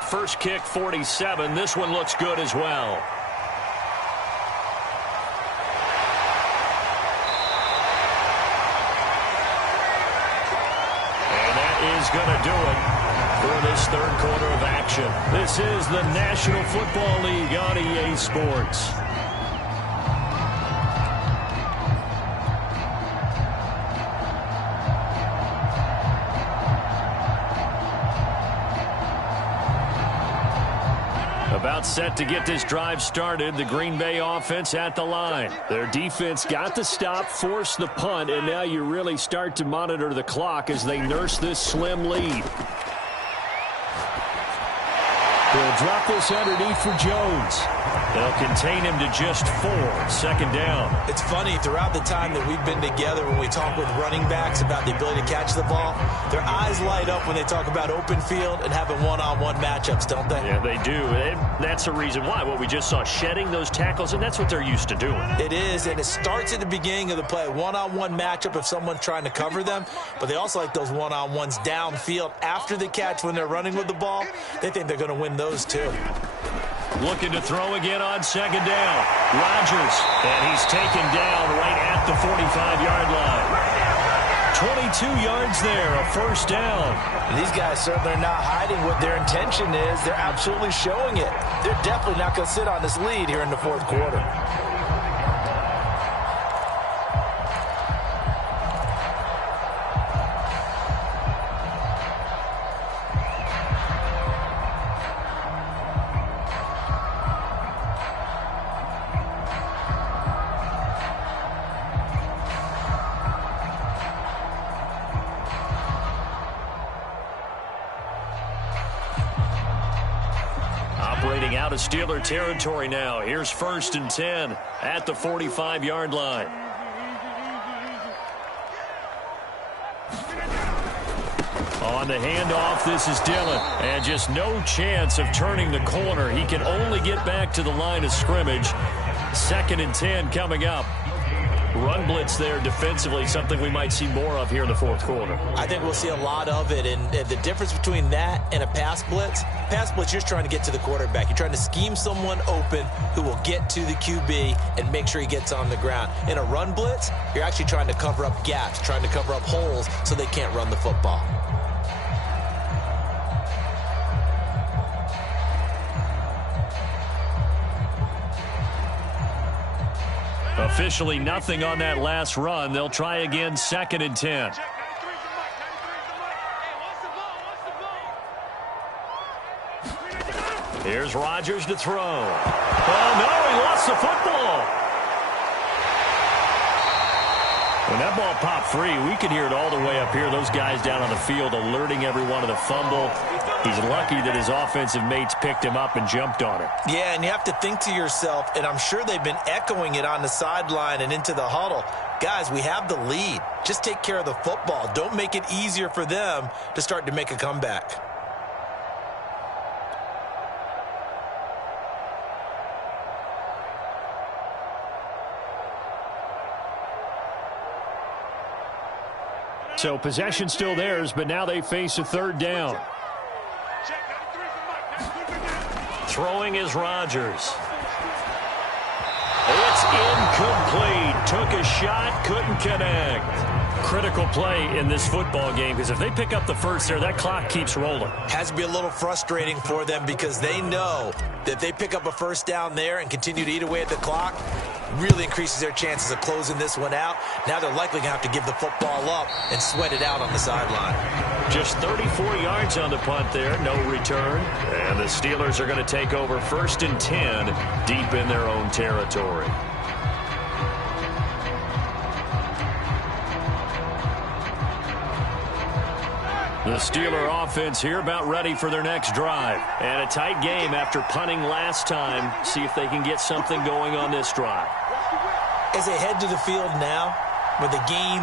First kick, 47. This one looks good as well. And that is going to do it for this 3rd quarter of action. This is the National Football League on EA Sports. About set to get this drive started. The Green Bay offense at the line. Their defense got the stop, forced the punt, and now you really start to monitor the clock as they nurse this slim lead. They'll drop this underneath for Jones. They'll contain him to just 4. 2nd down. It's funny, throughout the time that we've been together, when we talk with running backs about the ability to catch the ball, their eyes light up when they talk about open field and having one-on-one matchups, don't they? Yeah, they do. And that's the reason why. What we just saw, shedding those tackles, and that's what they're used to doing. It is, and it starts at the beginning of the play. One-on-one matchup if someone's trying to cover them, but they also like those one-on-ones downfield after the catch when they're running with the ball. They think they're going to win those too. Looking to throw again on 2nd down. Rodgers, and he's taken down right at the 45-yard line. 22 yards there, a 1st down. And these guys certainly are not hiding what their intention is. They're absolutely showing it. They're definitely not going to sit on this lead here in the 4th quarter. Operating out of Steeler territory now. Here's 1st and 10 at the 45-yard line. On the handoff, this is Dillon. And just no chance of turning the corner. He can only get back to the line of scrimmage. 2nd and 10 coming up. Run blitz there defensively, something we might see more of here in the 4th quarter. I think we'll see a lot of it, and the difference between that and a pass blitz, you're just trying to get to the quarterback. You're trying to scheme someone open who will get to the QB and make sure he gets on the ground. In a run blitz, you're actually trying to cover up gaps, trying to cover up holes so they can't run the football. Officially nothing on that last run. They'll try again, 2nd and 10. Here's Rodgers to throw. Oh, no, he lost the football. When that ball popped free, we could hear it all the way up here. Those guys down on the field alerting everyone of the fumble. He's lucky that his offensive mates picked him up and jumped on it. Yeah, and you have to think to yourself, and I'm sure they've been echoing it on the sideline and into the huddle. Guys, we have the lead. Just take care of the football. Don't make it easier for them to start to make a comeback. So possession still theirs, but now they face a third down. Throwing is Rodgers. It's incomplete. Took a shot, couldn't connect. Critical play in this football game, because if they pick up the first there, that clock keeps rolling. Has to be a little frustrating for them because they know that if they pick up a first down there and continue to eat away at the clock, really increases their chances of closing this one out. Now they're likely going to have to give the football up and sweat it out on the sideline. Just 34 yards on the punt there, no return. And the Steelers are going to take over 1st and 10 deep in their own territory. The Steeler offense here about ready for their next drive. And a tight game after punting last time. See if they can get something going on this drive. As they head to the field now, with the game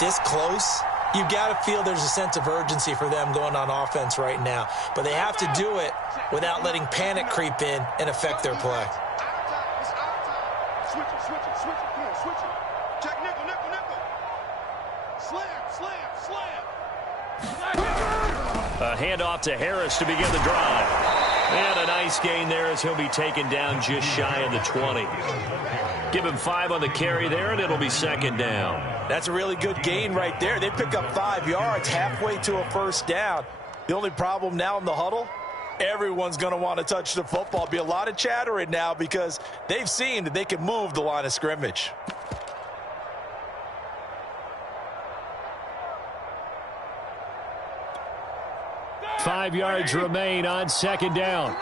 this close, you've got to feel there's a sense of urgency for them going on offense right now. But they have to do it without letting panic creep in and affect their play. Switch it. Come on, switch it. Check nickel. Slam. A handoff to Harris to begin the drive. And a nice gain there as he'll be taken down just shy of the 20. Give him 5 on the carry there, and it'll be 2nd down. That's a really good gain right there. They pick up 5 yards halfway to a first down. The only problem now in the huddle, everyone's going to want to touch the football. Be a lot of chattering now because they've seen that they can move the line of scrimmage. Five yards remain on 2nd down.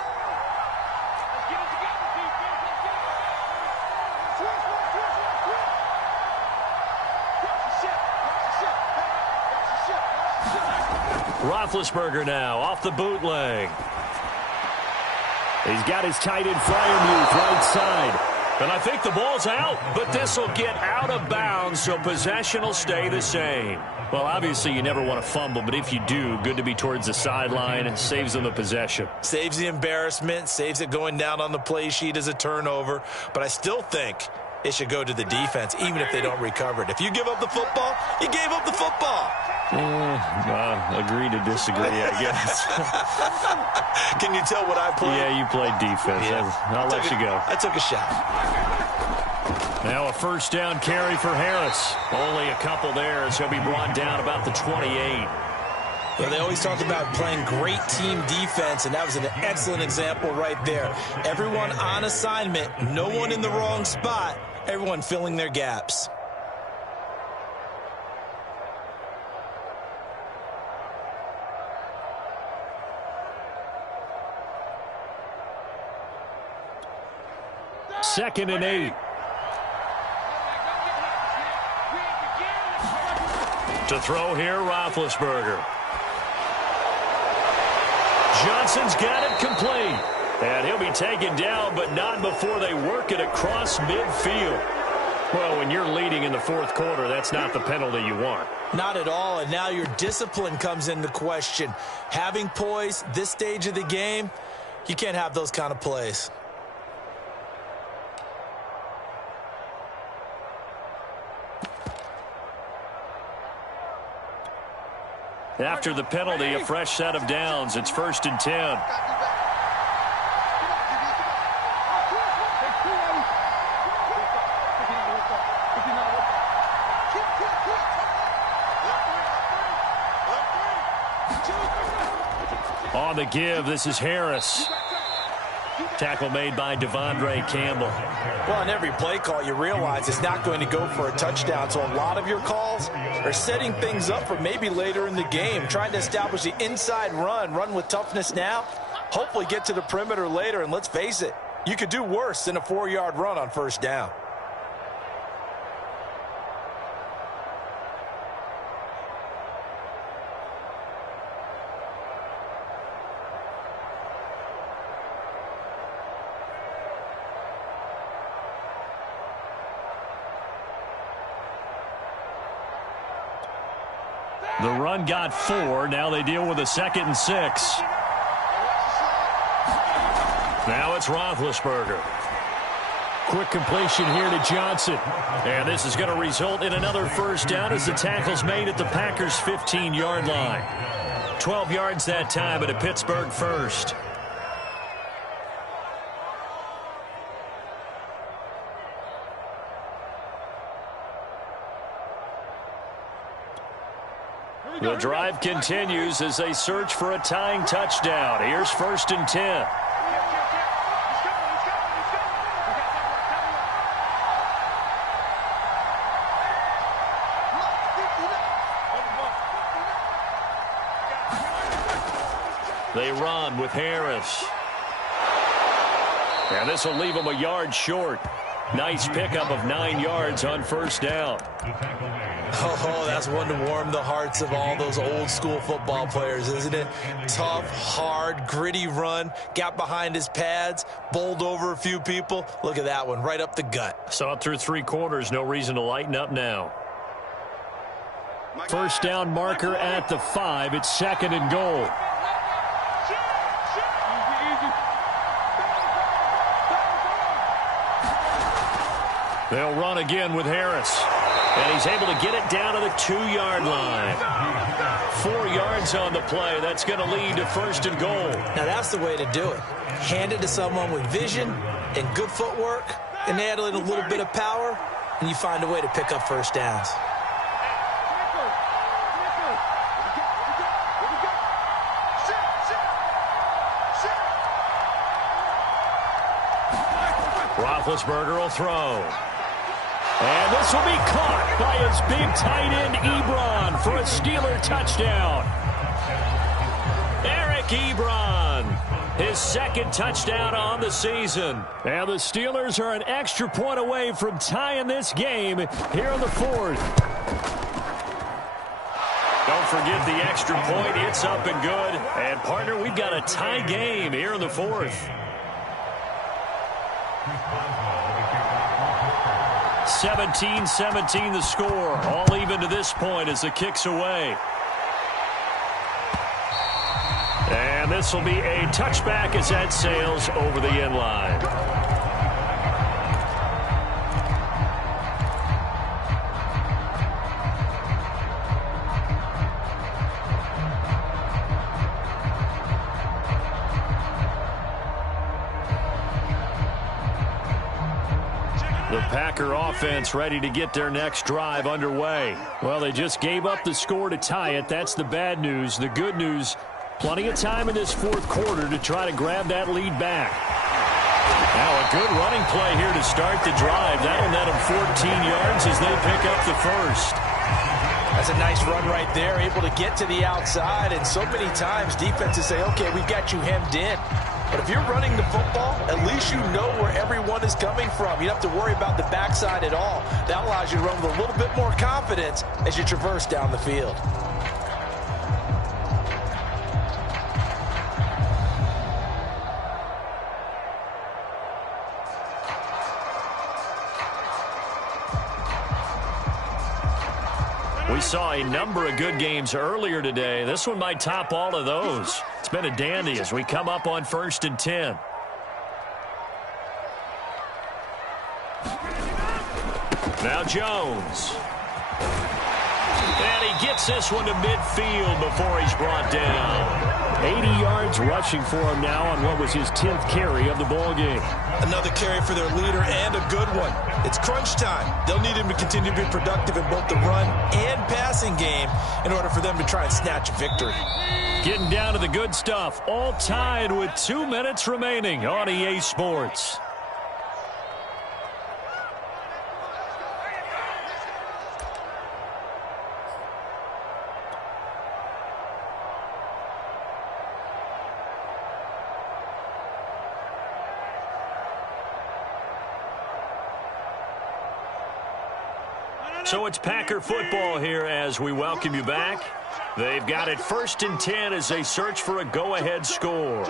Roethlisberger now off the bootleg. He's got his tight end Freiermuth right side. And I think the ball's out, but this will get out of bounds, so possession will stay the same. Well, obviously you never want to fumble, but if you do, good to be towards the sideline. Saves them the possession. Saves the embarrassment, saves it going down on the play sheet as a turnover. But I still think it should go to the defense, even if they don't recover it. If you give up the football, you gave up the football. Agree to disagree, I guess. Can you tell what I played? Yeah, you played defense. Yeah. I'll let you go. I took a shot. Now a first down carry for Harris. Only a couple there as he'll be brought down about the 28. Well, they always talk about playing great team defense, and that was an excellent example right there. Everyone on assignment, no one in the wrong spot, everyone filling their gaps. Second and 8. To throw here, Roethlisberger. Johnson's got it complete. And he'll be taken down, but not before they work it across midfield. Well, when you're leading in the 4th quarter, that's not the penalty you want. Not at all, and now your discipline comes into question. Having poise this stage of the game, you can't have those kind of plays. After the penalty, a fresh set of downs. It's 1st and 10. On the give, this is Harris. Tackle made by Devondre Campbell. Well, on every play call, you realize it's not going to go for a touchdown. So a lot of your calls are setting things up for maybe later in the game, trying to establish the inside run with toughness now, hopefully get to the perimeter later. And let's face it, you could do worse than a 4-yard run on first down. The run got 4. Now they deal with a 2nd and 6. Now it's Roethlisberger. Quick completion here to Johnson. And this is going to result in another first down as the tackle's made at the Packers' 15-yard line. 12 yards that time, but a Pittsburgh first. The drive continues as they search for a tying touchdown. Here's 1st and 10. They run with Harris. And this will leave them a yard short. Nice pickup of 9 yards on first down. Oh, that's one to warm the hearts of all those old school football players, isn't it? Tough, hard, gritty run. Got behind his pads, bowled over a few people. Look at that one, right up the gut. Saw it through 3 quarters. No reason to lighten up now. First down marker at the 5. It's 2nd and goal. They'll run again with Harris. And he's able to get it down to the 2-yard line. 4 yards on the play. That's going to lead to 1st and goal. Now that's the way to do it. Hand it to someone with vision and good footwork, and add in a little bit of power, and you find a way to pick up first downs. Roethlisberger will throw. And this will be caught by his big tight end, Ebron, for a Steeler touchdown. Eric Ebron, his 2nd touchdown on the season. And the Steelers are an extra point away from tying this game here in the 4th. Don't forget the extra point. It's up and good. And, partner, we've got a tie game here in the 4th. 17-17 the score. All even to this point as the kick's away. And this will be a touchback as that sails over the end line. The Packer offense ready to get their next drive underway. Well, they just gave up the score to tie it. That's the bad news. The good news, plenty of time in this 4th quarter to try to grab that lead back. Now a good running play here to start the drive. That'll net them 14 yards as they pick up the first. That's a nice run right there, able to get to the outside. And so many times defenses say, okay, we've got you hemmed in. But if you're running the football, at least you know where everyone is coming from. You don't have to worry about the backside at all. That allows you to run with a little bit more confidence as you traverse down the field. We saw a number of good games earlier today. This one might top all of those. It's been a dandy as we come up on 1st and 10. Now Jones. And he gets this one to midfield before he's brought down. 80 yards rushing for him now on what was his 10th carry of the ball game. Another carry for their leader and a good one. It's crunch time. They'll need him to continue to be productive in both the run and passing game in order for them to try and snatch a victory. Getting down to the good stuff. All tied with 2 minutes remaining on EA Sports. So it's Packer football here as we welcome you back. They've got it 1st and 10 as they search for a go-ahead score.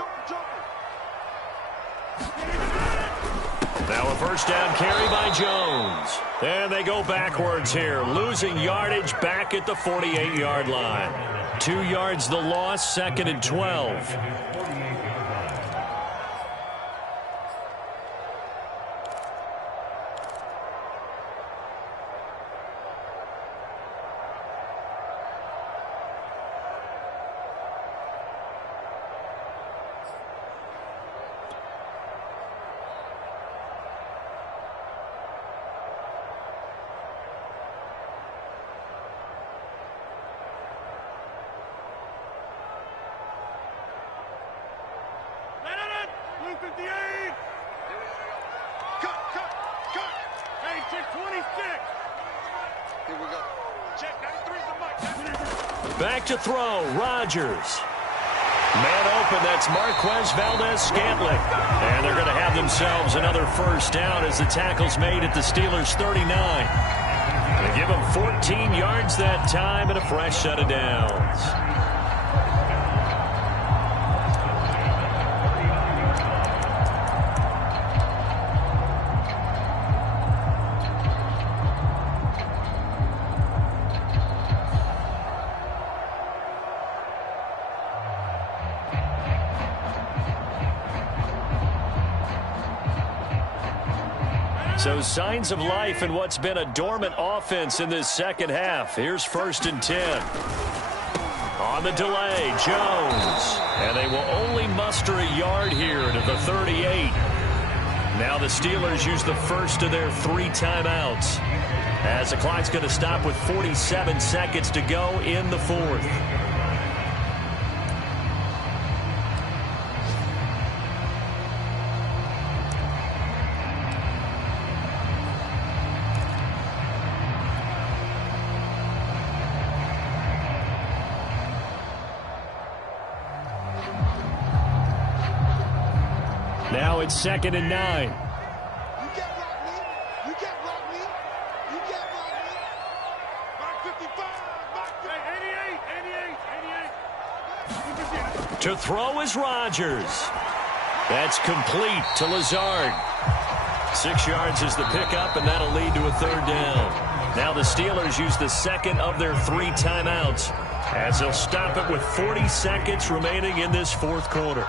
Now a first down carry by Jones. And they go backwards here, losing yardage back at the 48-yard line. 2 yards the loss, 2nd and 12. 58. Cut. Hey, check 26. Here we go. Check 93 is the mic. Back to throw, Rodgers. Man open, that's Marquez Valdes-Scantling. And they're going to have themselves another first down as the tackle's made at the Steelers' 39. They give them 14 yards that time and a fresh set of downs. So signs of life in what's been a dormant offense in this second half. Here's 1st and 10. On the delay, Jones. And they will only muster a yard here to the 38. Now the Steelers use the first of their 3 timeouts, as the clock's going to stop with 47 seconds to go in the 4th. Now it's 2nd and 9. You can't rock me. You can't rock me. You can't rock me. Mark 55. Mark 88. To throw is Rodgers. That's complete to Lazard. 6 yards is the pickup, and that'll lead to a 3rd down. Now the Steelers use the second of their 3 timeouts, as they'll stop it with 40 seconds remaining in this 4th quarter.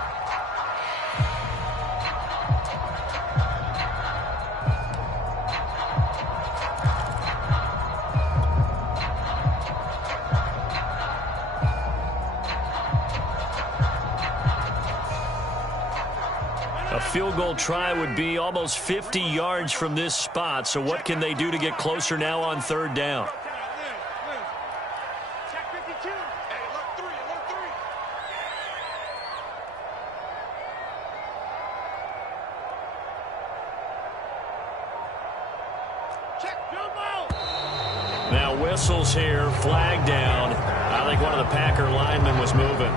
A field goal try would be almost 50 yards from this spot, so what can they do to get closer now on 3rd down? Check 52. Hey, look 3. Check Jumbo. Now whistles here, flag down. I think one of the Packer linemen was moving.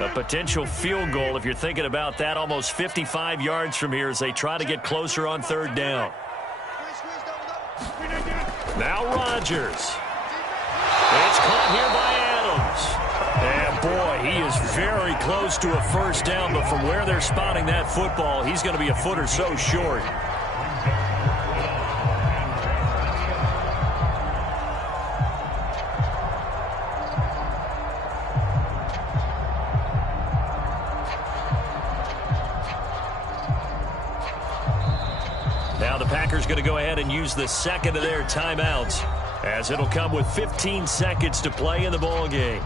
A potential field goal, if you're thinking about that, almost 55 yards from here as they try to get closer on 3rd down. Now Rodgers. It's caught here by Adams. And boy, he is very close to a first down, but from where they're spotting that football, he's going to be a foot or so short. Now the Packers going to go ahead and use the second of their timeouts, as it'll come with 15 seconds to play in the ball game.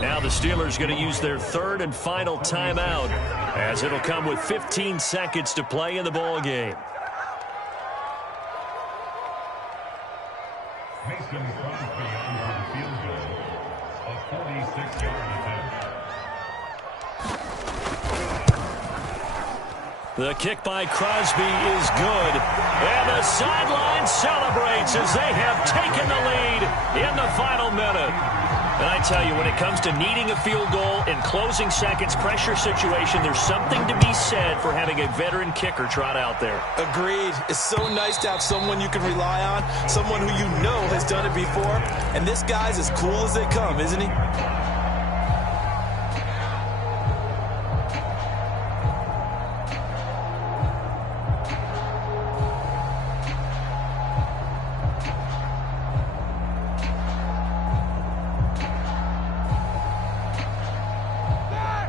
Now the Steelers going to use their 3rd and final timeout, as it'll come with 15 seconds to play in the ball game. Mason Crosby on for the field goal. A 46-yard attempt. The kick by Crosby is good. And the sideline celebrates as they have taken the lead in the final minute. And I tell you, when it comes to needing a field goal in closing seconds, pressure situation, there's something to be said for having a veteran kicker trot out there. Agreed. It's so nice to have someone you can rely on, someone who you know has done it before. And this guy's as cool as they come, isn't he?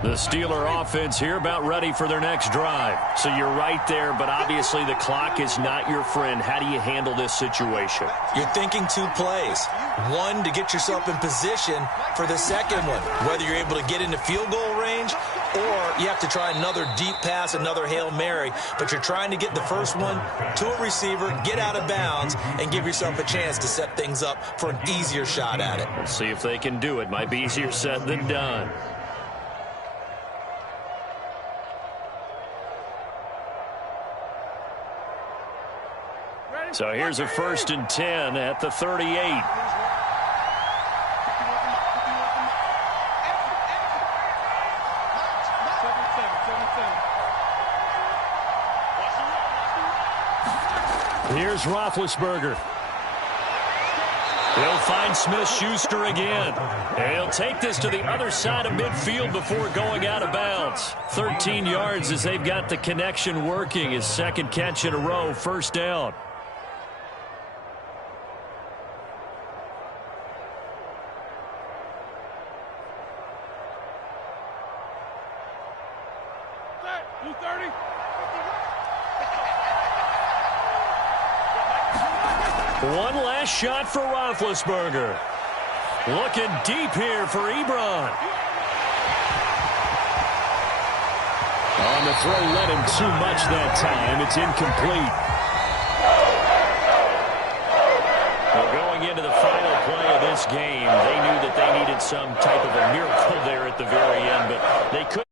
The Steeler offense here about ready for their next drive. So you're right there, but obviously the clock is not your friend. How do you handle this situation? You're thinking 2 plays. One, to get yourself in position for the second one, whether you're able to get into field goal range or you have to try another deep pass, another Hail Mary. But you're trying to get the first one to a receiver, get out of bounds, and give yourself a chance to set things up for an easier shot at it. Let's see if they can do it. Might be easier said than done. So here's a 1st and 10 at the 38. Here's Roethlisberger. He'll find Smith-Schuster again. And he'll take this to the other side of midfield before going out of bounds. 13 yards as they've got the connection working. His second catch in a row, 1st down. One last shot for Roethlisberger. Looking deep here for Ebron. On the throw, led him too much that time. It's incomplete. Well, going into the final play of this game, they knew that they needed some type of a miracle there at the very end, but they couldn't.